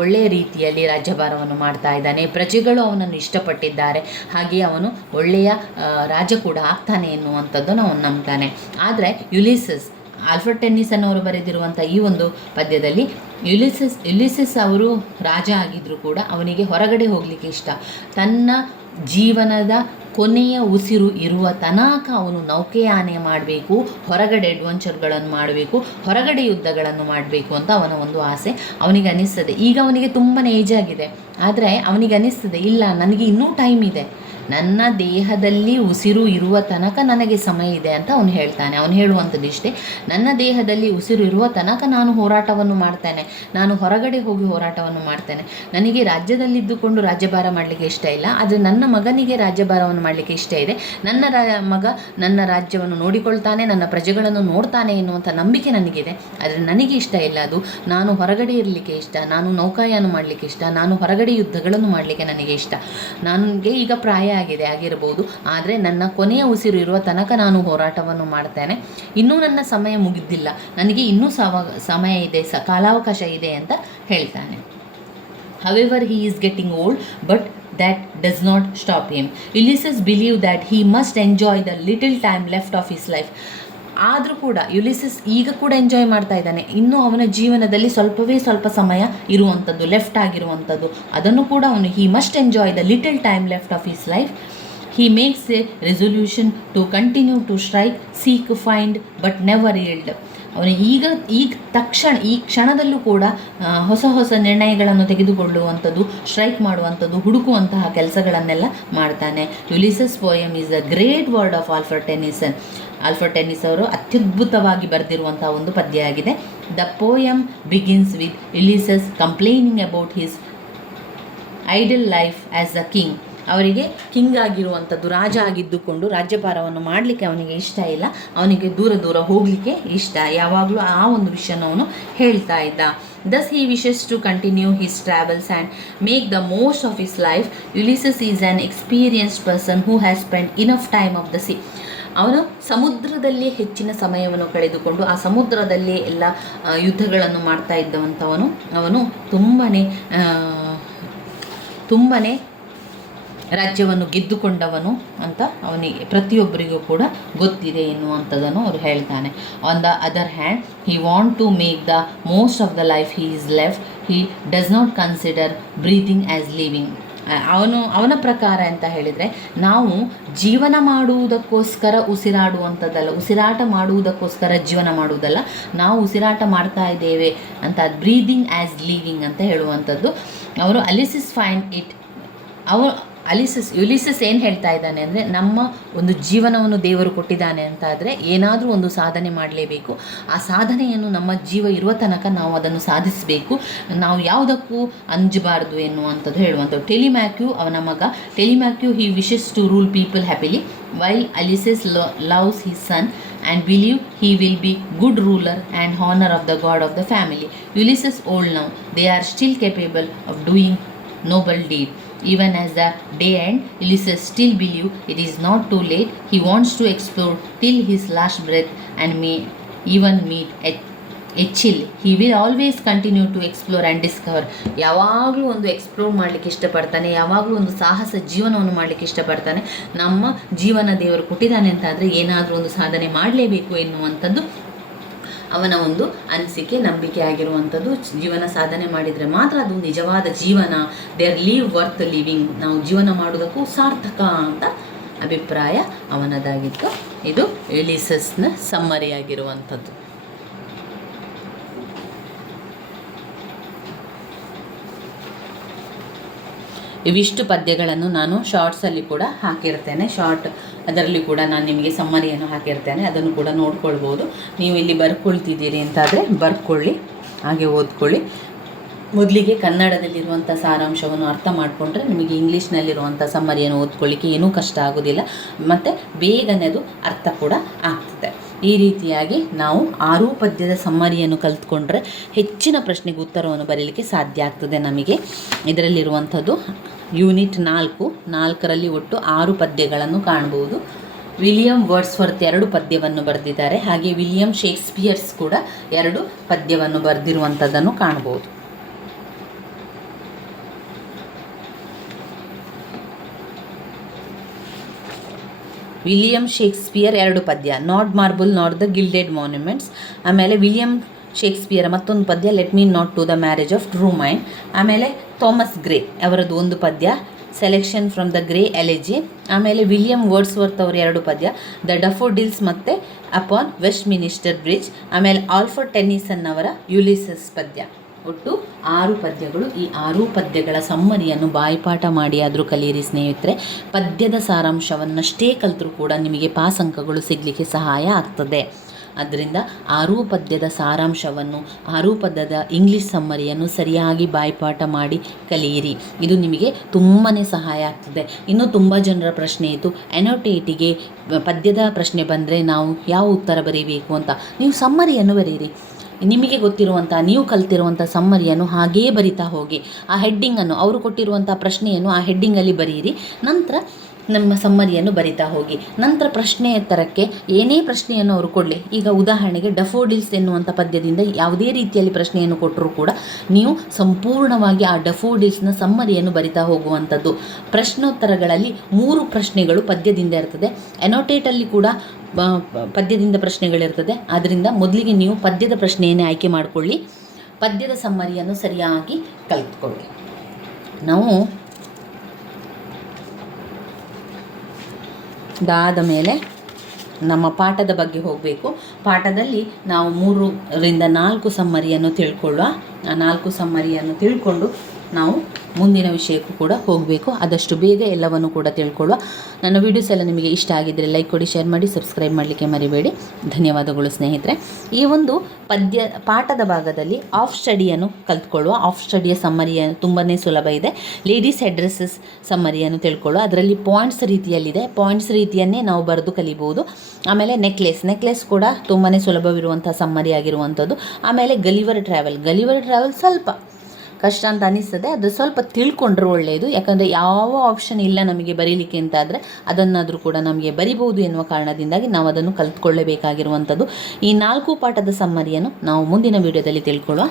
ಒಳ್ಳೆಯ ರೀತಿಯಲ್ಲಿ ರಾಜ್ಯಭಾರವನ್ನು ಮಾಡ್ತಾ ಇದ್ದಾನೆ, ಪ್ರಜೆಗಳು ಅವನನ್ನು ಇಷ್ಟಪಟ್ಟಿದ್ದಾರೆ, ಹಾಗೆ ಅವನು ಒಳ್ಳೆಯ ರಾಜ ಕೂಡ ಆಗ್ತಾನೆ ಎನ್ನುವಂಥದ್ದು ನಾವು ನಂಬ್ತಾನೆ. ಆದರೆ ಆಲ್ಫ್ರೆಡ್ ಟೆನ್ನಿಸನ್ ಅವರು ಬರೆದಿರುವಂಥ ಈ ಒಂದು ಪದ್ಯದಲ್ಲಿ ಯುಲಿಸಸ್ ಅವರು ರಾಜ ಆಗಿದ್ದರೂ ಕೂಡ ಅವನಿಗೆ ಹೊರಗಡೆ ಹೋಗಲಿಕ್ಕೆ ಇಷ್ಟ. ತನ್ನ ಜೀವನದ ಕೊನೆಯ ಉಸಿರು ಇರುವ ತನಕ ಅವನು ನೌಕೆಯಾನೆ ಮಾಡಬೇಕು, ಹೊರಗಡೆ ಅಡ್ವೆಂಚರ್ಗಳನ್ನು ಮಾಡಬೇಕು, ಹೊರಗಡೆ ಯುದ್ಧಗಳನ್ನು ಮಾಡಬೇಕು ಅಂತ ಅವನ ಒಂದು ಆಸೆ. ಅವನಿಗೆ ಅನ್ನಿಸ್ತದೆ, ಈಗ ಅವನಿಗೆ ತುಂಬಾ ಏಜ್ ಆಗಿದೆ, ಆದರೆ ಅವನಿಗೆ ಅನ್ನಿಸ್ತದೆ ಇಲ್ಲ ನನಗೆ ಇನ್ನೂ ಟೈಮ್ ಇದೆ, ನನ್ನ ದೇಹದಲ್ಲಿ ಉಸಿರು ಇರುವ ತನಕ ನನಗೆ ಸಮಯ ಇದೆ ಅಂತ ಅವನು ಹೇಳ್ತಾನೆ. ಅವನು ಹೇಳುವಂಥದ್ದು ಇಷ್ಟೇ, ನನ್ನ ದೇಹದಲ್ಲಿ ಉಸಿರು ಇರುವ ತನಕ ನಾನು ಹೋರಾಟವನ್ನು ಮಾಡ್ತೇನೆ, ನಾನು ಹೊರಗಡೆ ಹೋಗಿ ಹೋರಾಟವನ್ನು ಮಾಡ್ತೇನೆ. ನನಗೆ ರಾಜ್ಯದಲ್ಲಿದ್ದುಕೊಂಡು ರಾಜ್ಯಭಾರ ಮಾಡಲಿಕ್ಕೆ ಇಷ್ಟ ಇಲ್ಲ, ಆದರೆ ನನ್ನ ಮಗನಿಗೆ ರಾಜ್ಯಭಾರವನ್ನು ಮಾಡಲಿಕ್ಕೆ ಇಷ್ಟ ಇದೆ. ನನ್ನ ಮಗ ನನ್ನ ರಾಜ್ಯವನ್ನು ನೋಡಿಕೊಳ್ತಾನೆ, ನನ್ನ ಪ್ರಜೆಗಳನ್ನು ನೋಡ್ತಾನೆ ಎನ್ನುವಂಥ ನಂಬಿಕೆ ನನಗಿದೆ. ಆದರೆ ನನಗೆ ಇಷ್ಟ ಇಲ್ಲ ಅದು. ನಾನು ಹೊರಗಡೆ ಇರಲಿಕ್ಕೆ ಇಷ್ಟ, ನಾನು ನೌಕಾಯಾನ ಮಾಡಲಿಕ್ಕೆ ಇಷ್ಟ, ನಾನು ಹೊರಗಡೆ ಯುದ್ಧಗಳನ್ನು ಮಾಡಲಿಕ್ಕೆ ನನಗೆ ಇಷ್ಟ. ನನಗೆ ಈಗ ಪ್ರಾಯ ಆಗಿರಬಹುದು, ಆದರೆ ನನ್ನ ಕೊನೆಯ ಉಸಿರು ಇರುವ ತನಕ ನಾನು ಹೋರಾಟವನ್ನು ಮಾಡ್ತೇನೆ. ಇನ್ನೂ ನನ್ನ ಸಮಯ ಮುಗಿದಿಲ್ಲ, ನನಗೆ ಇನ್ನೂ ಸಮಯ ಇದೆ, ಕಾಲಾವಕಾಶ ಇದೆ ಅಂತ ಹೇಳ್ತಾನೆ. However, he is getting old, but that does not stop him. Ulysses believed that he must enjoy the little time left of his life. ಆದರೂ ಕೂಡ ಯುಲಿಸಸ್ ಈಗ ಕೂಡ ಎಂಜಾಯ್ ಮಾಡ್ತಾ ಇದ್ದಾನೆ. ಇನ್ನೂ ಅವನ ಜೀವನದಲ್ಲಿ ಸ್ವಲ್ಪ ಸಮಯ ಇರುವಂಥದ್ದು, ಲೆಫ್ಟ್ ಆಗಿರುವಂಥದ್ದು, ಅದನ್ನು ಕೂಡ ಅವನು he must enjoy the little time left of his life. He makes a resolution to continue to strike, seek, find but never yield. ಅವನು ಈ ಕ್ಷಣದಲ್ಲೂ ಕೂಡ ಹೊಸ ನಿರ್ಣಯಗಳನ್ನು ತೆಗೆದುಕೊಳ್ಳುವಂಥದ್ದು, ಸ್ಟ್ರೈಕ್ ಮಾಡುವಂಥದ್ದು, ಹುಡುಕುವಂತಹ ಕೆಲಸಗಳನ್ನೆಲ್ಲ ಮಾಡ್ತಾನೆ. Ulysses poem is a great word of Alfred Tennyson. Alfred Tennyson ಅವರು ಅತ್ಯದ್ಭುತವಾಗಿ ಬರೆದಿರುವಂಥ ಒಂದು ಪದ್ಯ ಆಗಿದೆ. The poem begins with Ulysses complaining about his idle life as a king. ಅವರಿಗೆ ಕಿಂಗ್ ಆಗಿರುವಂಥದ್ದು, ರಾಜ ಆಗಿದ್ದುಕೊಂಡು ರಾಜ್ಯಭಾರವನ್ನು ಮಾಡಲಿಕ್ಕೆ ಅವನಿಗೆ ಇಷ್ಟ ಇಲ್ಲ, ಅವನಿಗೆ ದೂರ ಹೋಗಲಿಕ್ಕೆ ಇಷ್ಟ. ಯಾವಾಗಲೂ ಆ ಒಂದು ವಿಷಯನ ಅವನು ಹೇಳ್ತಾ ಇದ್ದ. Thus he wishes to continue his travels and make the most of his life. Ulysses is an experienced person who has spent enough time of the sea. ಅವನು ಸಮುದ್ರದಲ್ಲಿ ಹೆಚ್ಚಿನ ಸಮಯವನ್ನು ಕಳೆದುಕೊಂಡು ಆ ಸಮುದ್ರದಲ್ಲಿ ಎಲ್ಲ ಯುದ್ಧಗಳನ್ನು ಮಾಡ್ತಾ ಇದ್ದವಂಥವನು. ಅವನು ತುಂಬನೇ ರಾಜ್ಯವನ್ನು ಗೆದ್ದುಕೊಂಡವನು ಅಂತ ಅವನಿಗೆ ಪ್ರತಿಯೊಬ್ಬರಿಗೂ ಕೂಡ ಗೊತ್ತಿದೆ ಎನ್ನುವಂಥದ್ದನ್ನು ಅವರು ಹೇಳ್ತಾನೆ. On the other hand, he want to make the most of the life he is left. He does not consider breathing as living. ಅವನ ಪ್ರಕಾರ ಅಂತ ಹೇಳಿದರೆ, ನಾವು ಜೀವನ ಮಾಡುವುದಕ್ಕೋಸ್ಕರ ಉಸಿರಾಡುವಂಥದ್ದಲ್ಲ, ಉಸಿರಾಟ ಮಾಡುವುದಕ್ಕೋಸ್ಕರ ಜೀವನ ಮಾಡುವುದಲ್ಲ, ನಾವು ಉಸಿರಾಟ ಮಾಡ್ತಾ ಇದ್ದೇವೆ ಅಂತ, ಬ್ರೀದಿಂಗ್ ಆ್ಯಸ್ ಲಿವಿಂಗ್ ಅಂತ ಹೇಳುವಂಥದ್ದು. ಅವರು ಅಲಿಸಿಸ್ ಫೈಂಡ್ ಇಟ್. ಯುಲಿಸಸ್ ಏನು ಹೇಳ್ತಾ ಇದ್ದಾನೆ ಅಂದರೆ, ನಮ್ಮ ಒಂದು ಜೀವನವನ್ನು ದೇವರು ಕೊಟ್ಟಿದ್ದಾನೆ ಅಂತ ಆದರೆ ಏನಾದರೂ ಒಂದು ಸಾಧನೆ ಮಾಡಲೇಬೇಕು. ಆ ಸಾಧನೆಯನ್ನು ನಮ್ಮ ಜೀವ ಇರುವ ತನಕ ನಾವು ಅದನ್ನು ಸಾಧಿಸಬೇಕು, ನಾವು ಯಾವುದಕ್ಕೂ ಅಂಜಬಾರ್ದು ಎನ್ನುವಂಥದ್ದು ಹೇಳುವಂಥದ್ದು. ಟೆಲಿಮ್ಯಾಕ್ಯೂ ಅವನ ಮಗ. Telemachus he wishes to rule people happily, while Ulysses loves his son and believe he will be good ruler and honor of the god of the family. Ulysses old now, they are still capable of doing noble deed. Even as the day end, Ulysses still believe it is not too late. He wants to explore till his last breath and may even meet a chill. He will always continue to explore and discover. ಯಾವಾಗಲೂ ಒಂದು ಎಕ್ಸ್ಪ್ಲೋರ್ ಮಾಡಲಿಕ್ಕೆ ಇಷ್ಟಪಡ್ತಾನೆ, ಯಾವಾಗಲೂ ಒಂದು ಸಾಹಸ ಜೀವನವನ್ನು ಮಾಡಲಿಕ್ಕೆ ಇಷ್ಟಪಡ್ತಾನೆ. ನಮ್ಮ ಜೀವನ ದೇವರು ಕೊಟ್ಟಿದ್ದಾನೆ ಅಂತಾದರೆ ಏನಾದರೂ ಒಂದು ಸಾಧನೆ ಮಾಡಲೇಬೇಕು ಎನ್ನುವಂಥದ್ದು ಅವನ ಒಂದು ಅನಿಸಿಕೆ, ನಂಬಿಕೆ ಆಗಿರುವಂಥದ್ದು. ಜೀವನ ಸಾಧನೆ ಮಾಡಿದರೆ ಮಾತ್ರ ಅದು ನಿಜವಾದ ಜೀವನ, ದೇರ್ ಲೀವ್ ವರ್ತ್ ಲಿವಿಂಗ್, ನಾವು ಜೀವನ ಮಾಡೋದಕ್ಕೂ ಸಾರ್ಥಕ ಅಂತ ಅಭಿಪ್ರಾಯ ಅವನದಾಗಿತ್ತು. ಇದು ಯುಲಿಸಸ್ನ ಸಮ್ಮರಿ ಆಗಿರುವಂಥದ್ದು. ಇವಿಷ್ಟು ಪದ್ಯಗಳನ್ನು ನಾನು ಶಾರ್ಟ್ಸಲ್ಲಿ ಕೂಡ ಹಾಕಿರ್ತೇನೆ. ಅದರಲ್ಲಿ ಕೂಡ ನಾನು ನಿಮಗೆ ಸಮ್ಮರಿಯನ್ನು ಹಾಕಿರ್ತೇನೆ, ಅದನ್ನು ಕೂಡ ನೋಡ್ಕೊಳ್ಬೋದು. ನೀವು ಇಲ್ಲಿ ಬರ್ಕೊಳ್ತಿದ್ದೀರಿ ಅಂತಾದರೆ ಬರ್ಕೊಳ್ಳಿ, ಹಾಗೆ ಓದ್ಕೊಳ್ಳಿ. ಮೊದಲಿಗೆ ಕನ್ನಡದಲ್ಲಿರುವಂಥ ಸಾರಾಂಶವನ್ನು ಅರ್ಥ ಮಾಡಿಕೊಂಡ್ರೆ ನಿಮಗೆ ಇಂಗ್ಲೀಷ್ನಲ್ಲಿರುವಂಥ ಸಮ್ಮರಿಯನ್ನು ಓದ್ಕೊಳ್ಳಿಕ್ಕೆ ಏನೂ ಕಷ್ಟ ಆಗೋದಿಲ್ಲ, ಮತ್ತು ಬೇಗನೆ ಅದು ಅರ್ಥ ಕೂಡ ಆಗ್ತದೆ. ಈ ರೀತಿಯಾಗಿ ನಾವು 6 ಪದ್ಯದ ಸಮ್ಮರಿಯನ್ನು ಕಲಿತ್ಕೊಂಡ್ರೆ ಹೆಚ್ಚಿನ ಪ್ರಶ್ನೆಗೆ ಉತ್ತರವನ್ನು ಬರೀಲಿಕ್ಕೆ ಸಾಧ್ಯ ಆಗ್ತದೆ ನಮಗೆ. ಇದರಲ್ಲಿರುವಂಥದ್ದು ಯೂನಿಟ್ 4ರಲ್ಲಿ ಒಟ್ಟು 6 ಪದ್ಯಗಳನ್ನು ಕಾಣ್ಬೋದು. ವಿಲಿಯಂ ವರ್ಡ್ಸ್ವರ್ತ್ 2 ಪದ್ಯವನ್ನು ಬರೆದಿದ್ದಾರೆ, ಹಾಗೆ ವಿಲಿಯಂ ಶೇಕ್ಸ್ಪಿಯರ್ಸ್ ಕೂಡ 2 ಪದ್ಯವನ್ನು ಬರೆದಿರುವಂಥದ್ದನ್ನು ಕಾಣ್ಬೋದು. ವಿಲಿಯಂ ಶೇಕ್ಸ್ಪಿಯರ್ 2 ಪದ್ಯ, not marble not the gilded monuments. ಆಮೇಲೆ ವಿಲಿಯಂ ಶೇಕ್ಸ್ಪಿಯರ್ ಮತ್ತೊಂದು ಪದ್ಯ, let me not to the marriage of true mind. ಆಮೇಲೆ ಥಾಮಸ್ ಗ್ರೇ ಅವರದ್ದು ಒಂದು ಪದ್ಯ, selection from the Gray elegy, ಆಮೇಲೆ ವಿಲಿಯಂ ವರ್ಡ್ಸ್ವರ್ತ್ ಅವರು 2 ಪದ್ಯ, ದ ಡಫೋಡಿಲ್ಸ್ ಮತ್ತು ಅಪಾನ್ ವೆಸ್ಟ್ ಮಿನಿಸ್ಟರ್ ಬ್ರಿಡ್ಜ್, ಆಮೇಲೆ ಆಲ್ಫರ್ಡ್ ಟೆನ್ನಿಸನ್ ಅವರ ಯುಲಿಸಸ್ ಪದ್ಯ. ಒಟ್ಟು 6 ಪದ್ಯಗಳು. ಈ 6 ಪದ್ಯಗಳ ಸಮ್ಮರಿಯನ್ನು ಬಾಯಿಪಾಠ ಮಾಡಿ ಆದರೂ ಕಲಿಯಿರಿ ಸ್ನೇಹಿತರೆ. ಪದ್ಯದ ಸಾರಾಂಶವನ್ನಷ್ಟೇ ಕಲಿತರೂ ಕೂಡ ನಿಮಗೆ ಪಾಸ್ ಅಂಕಗಳು ಸಿಗಲಿಕ್ಕೆ ಸಹಾಯ ಆಗ್ತದೆ. ಅದರಿಂದ 6 ಪದ್ಯದ ಸಾರಾಂಶವನ್ನು 6 ಪದ್ಯದ ಇಂಗ್ಲೀಷ್ ಸಮ್ಮರಿಯನ್ನು ಸರಿಯಾಗಿ ಬಾಯಿಪಾಠ ಮಾಡಿ ಕಲಿಯಿರಿ. ಇದು ನಿಮಗೆ ತುಂಬಾ ಸಹಾಯ ಆಗ್ತದೆ. ಇನ್ನೂ ತುಂಬ ಜನರ ಪ್ರಶ್ನೆ ಇತ್ತು, ಎನೋಟೇಟಿಗೆ ಪದ್ಯದ ಪ್ರಶ್ನೆ ಬಂದರೆ ನಾವು ಯಾವ ಉತ್ತರ ಬರೀಬೇಕು ಅಂತ. ನೀವು ಸಮ್ಮರಿಯನ್ನು ಬರೀರಿ. ನಿಮಗೆ ಗೊತ್ತಿರುವಂಥ, ನೀವು ಕಲ್ತಿರುವಂಥ ಸಮ್ಮರಿಯನ್ನು ಹಾಗೇ ಬರಿತಾ ಹೋಗಿ. ಆ ಹೆಡ್ಡಿಂಗನ್ನು, ಅವರು ಕೊಟ್ಟಿರುವಂಥ ಪ್ರಶ್ನೆಯನ್ನು ಆ ಹೆಡ್ಡಿಂಗಲ್ಲಿ ಬರೀರಿ. ನಂತರ ನಮ್ಮ ಸಮ್ಮರಿಯನ್ನು ಬರಿತಾ ಹೋಗಿ. ನಂತರ ಪ್ರಶ್ನೆ ಎತ್ತರಕ್ಕೆ ಏನೇ ಪ್ರಶ್ನೆಯನ್ನು ಅವರು ಕೊಡಲಿ, ಈಗ ಉದಾಹರಣೆಗೆ ಡಫೋಡಿಲ್ಸ್ ಎನ್ನುವಂಥ ಪದ್ಯದಿಂದ ಯಾವುದೇ ರೀತಿಯಲ್ಲಿ ಪ್ರಶ್ನೆಯನ್ನು ಕೊಟ್ಟರೂ ಕೂಡ ನೀವು ಸಂಪೂರ್ಣವಾಗಿ ಆ ಡಫೋಡಿಲ್ಸ್ನ ಸಮ್ಮರಿಯನ್ನು ಬರಿತಾ ಹೋಗುವಂಥದ್ದು. ಪ್ರಶ್ನೋತ್ತರಗಳಲ್ಲಿ 3 ಪ್ರಶ್ನೆಗಳು ಪದ್ಯದಿಂದ ಇರ್ತದೆ. ಎನೋಟೇಟಲ್ಲಿ ಕೂಡ ಪದ್ಯದಿಂದ ಪ್ರಶ್ನೆಗಳಿರ್ತದೆ. ಆದ್ದರಿಂದ ಮೊದಲಿಗೆ ನೀವು ಪದ್ಯದ ಪ್ರಶ್ನೆಯನ್ನೇ ಆಯ್ಕೆ ಮಾಡಿಕೊಳ್ಳಿ, ಪದ್ಯದ ಸಮ್ಮರಿಯನ್ನು ಸರಿಯಾಗಿ ಕಲಿತ್ಕೊಳ್ಳಿ. ನಾವು ಅದಾದ ಮೇಲೆ ನಮ್ಮ ಪಾಠದ ಬಗ್ಗೆ ಹೋಗಬೇಕು. ಪಾಠದಲ್ಲಿ ನಾವು 3 ರಿಂದ 4 ಸಮ್ಮರಿಯನ್ನು ತಿಳ್ಕೊಳ್ಳುವ. ಆ 4 ಸಮ್ಮರಿಯನ್ನು ತಿಳ್ಕೊಂಡು ನಾವು ಮುಂದಿನ ವಿಷಯಕ್ಕೂ ಕೂಡ ಹೋಗಬೇಕು. ಆದಷ್ಟು ಬೇಗ ಎಲ್ಲವನ್ನು ಕೂಡ ತಿಳ್ಕೊಳ್ಳುವ. ನನ್ನ ವೀಡಿಯೋಸ್ ಎಲ್ಲ ನಿಮಗೆ ಇಷ್ಟ ಆಗಿದ್ದರೆ ಲೈಕ್ ಕೊಡಿ, ಶೇರ್ ಮಾಡಿ, ಸಬ್ಸ್ಕ್ರೈಬ್ ಮಾಡಲಿಕ್ಕೆ ಮರಿಬೇಡಿ. ಧನ್ಯವಾದಗಳು ಸ್ನೇಹಿತರೆ. ಈ ಒಂದು ಪಾಠದ ಭಾಗದಲ್ಲಿ ಆಫ್ ಸ್ಟಡಿಯನ್ನು ಕಲ್ತ್ಕೊಳ್ಳುವ. ಆಫ್ ಸ್ಟಡಿಯ ಸಮ್ಮರಿಯ ತುಂಬಾ ಸುಲಭ ಇದೆ. ಲೇಡೀಸ್ ಅಡ್ರೆಸ್ಸಸ್ ಸಮ್ಮರಿಯನ್ನು ತಿಳ್ಕೊಳ್ಳುವ. ಅದರಲ್ಲಿ ಪಾಯಿಂಟ್ಸ್ ರೀತಿಯಲ್ಲಿದೆ. ಪಾಯಿಂಟ್ಸ್ ರೀತಿಯನ್ನೇ ನಾವು ಬರೆದು ಕಲಿಬೋದು. ಆಮೇಲೆ ನೆಕ್ಲೆಸ್ ಕೂಡ ತುಂಬಾ ಸುಲಭವಿರುವಂಥ ಸಮ್ಮರಿ ಆಗಿರುವಂಥದ್ದು. ಆಮೇಲೆ ಗಲಿವರ್ ಟ್ರಾವೆಲ್ ಸ್ವಲ್ಪ ಕಷ್ಟ ಅಂತ ಅನಿಸ್ತದೆ. ಅದು ಸ್ವಲ್ಪ ತಿಳ್ಕೊಂಡ್ರೆ ಒಳ್ಳೆಯದು. ಯಾಕಂದರೆ ಯಾವ ಆಪ್ಷನ್ ಇಲ್ಲ ನಮಗೆ ಬರೀಲಿಕ್ಕೆ ಅಂತಾದರೆ ಅದನ್ನಾದರೂ ಕೂಡ ನಮಗೆ ಬರಿಬೋದು ಎನ್ನುವ ಕಾರಣದಿಂದಾಗಿ ನಾವು ಅದನ್ನು ಕಲ್ತ್ಕೊಳ್ಳಬೇಕಾಗಿರುವಂಥದ್ದು. ಈ 4 ಪಾಠದ ಸಮ್ಮರಿಯನ್ನು ನಾವು ಮುಂದಿನ ವಿಡಿಯೋದಲ್ಲಿ ತಿಳ್ಕೊಳ್ಳುವ.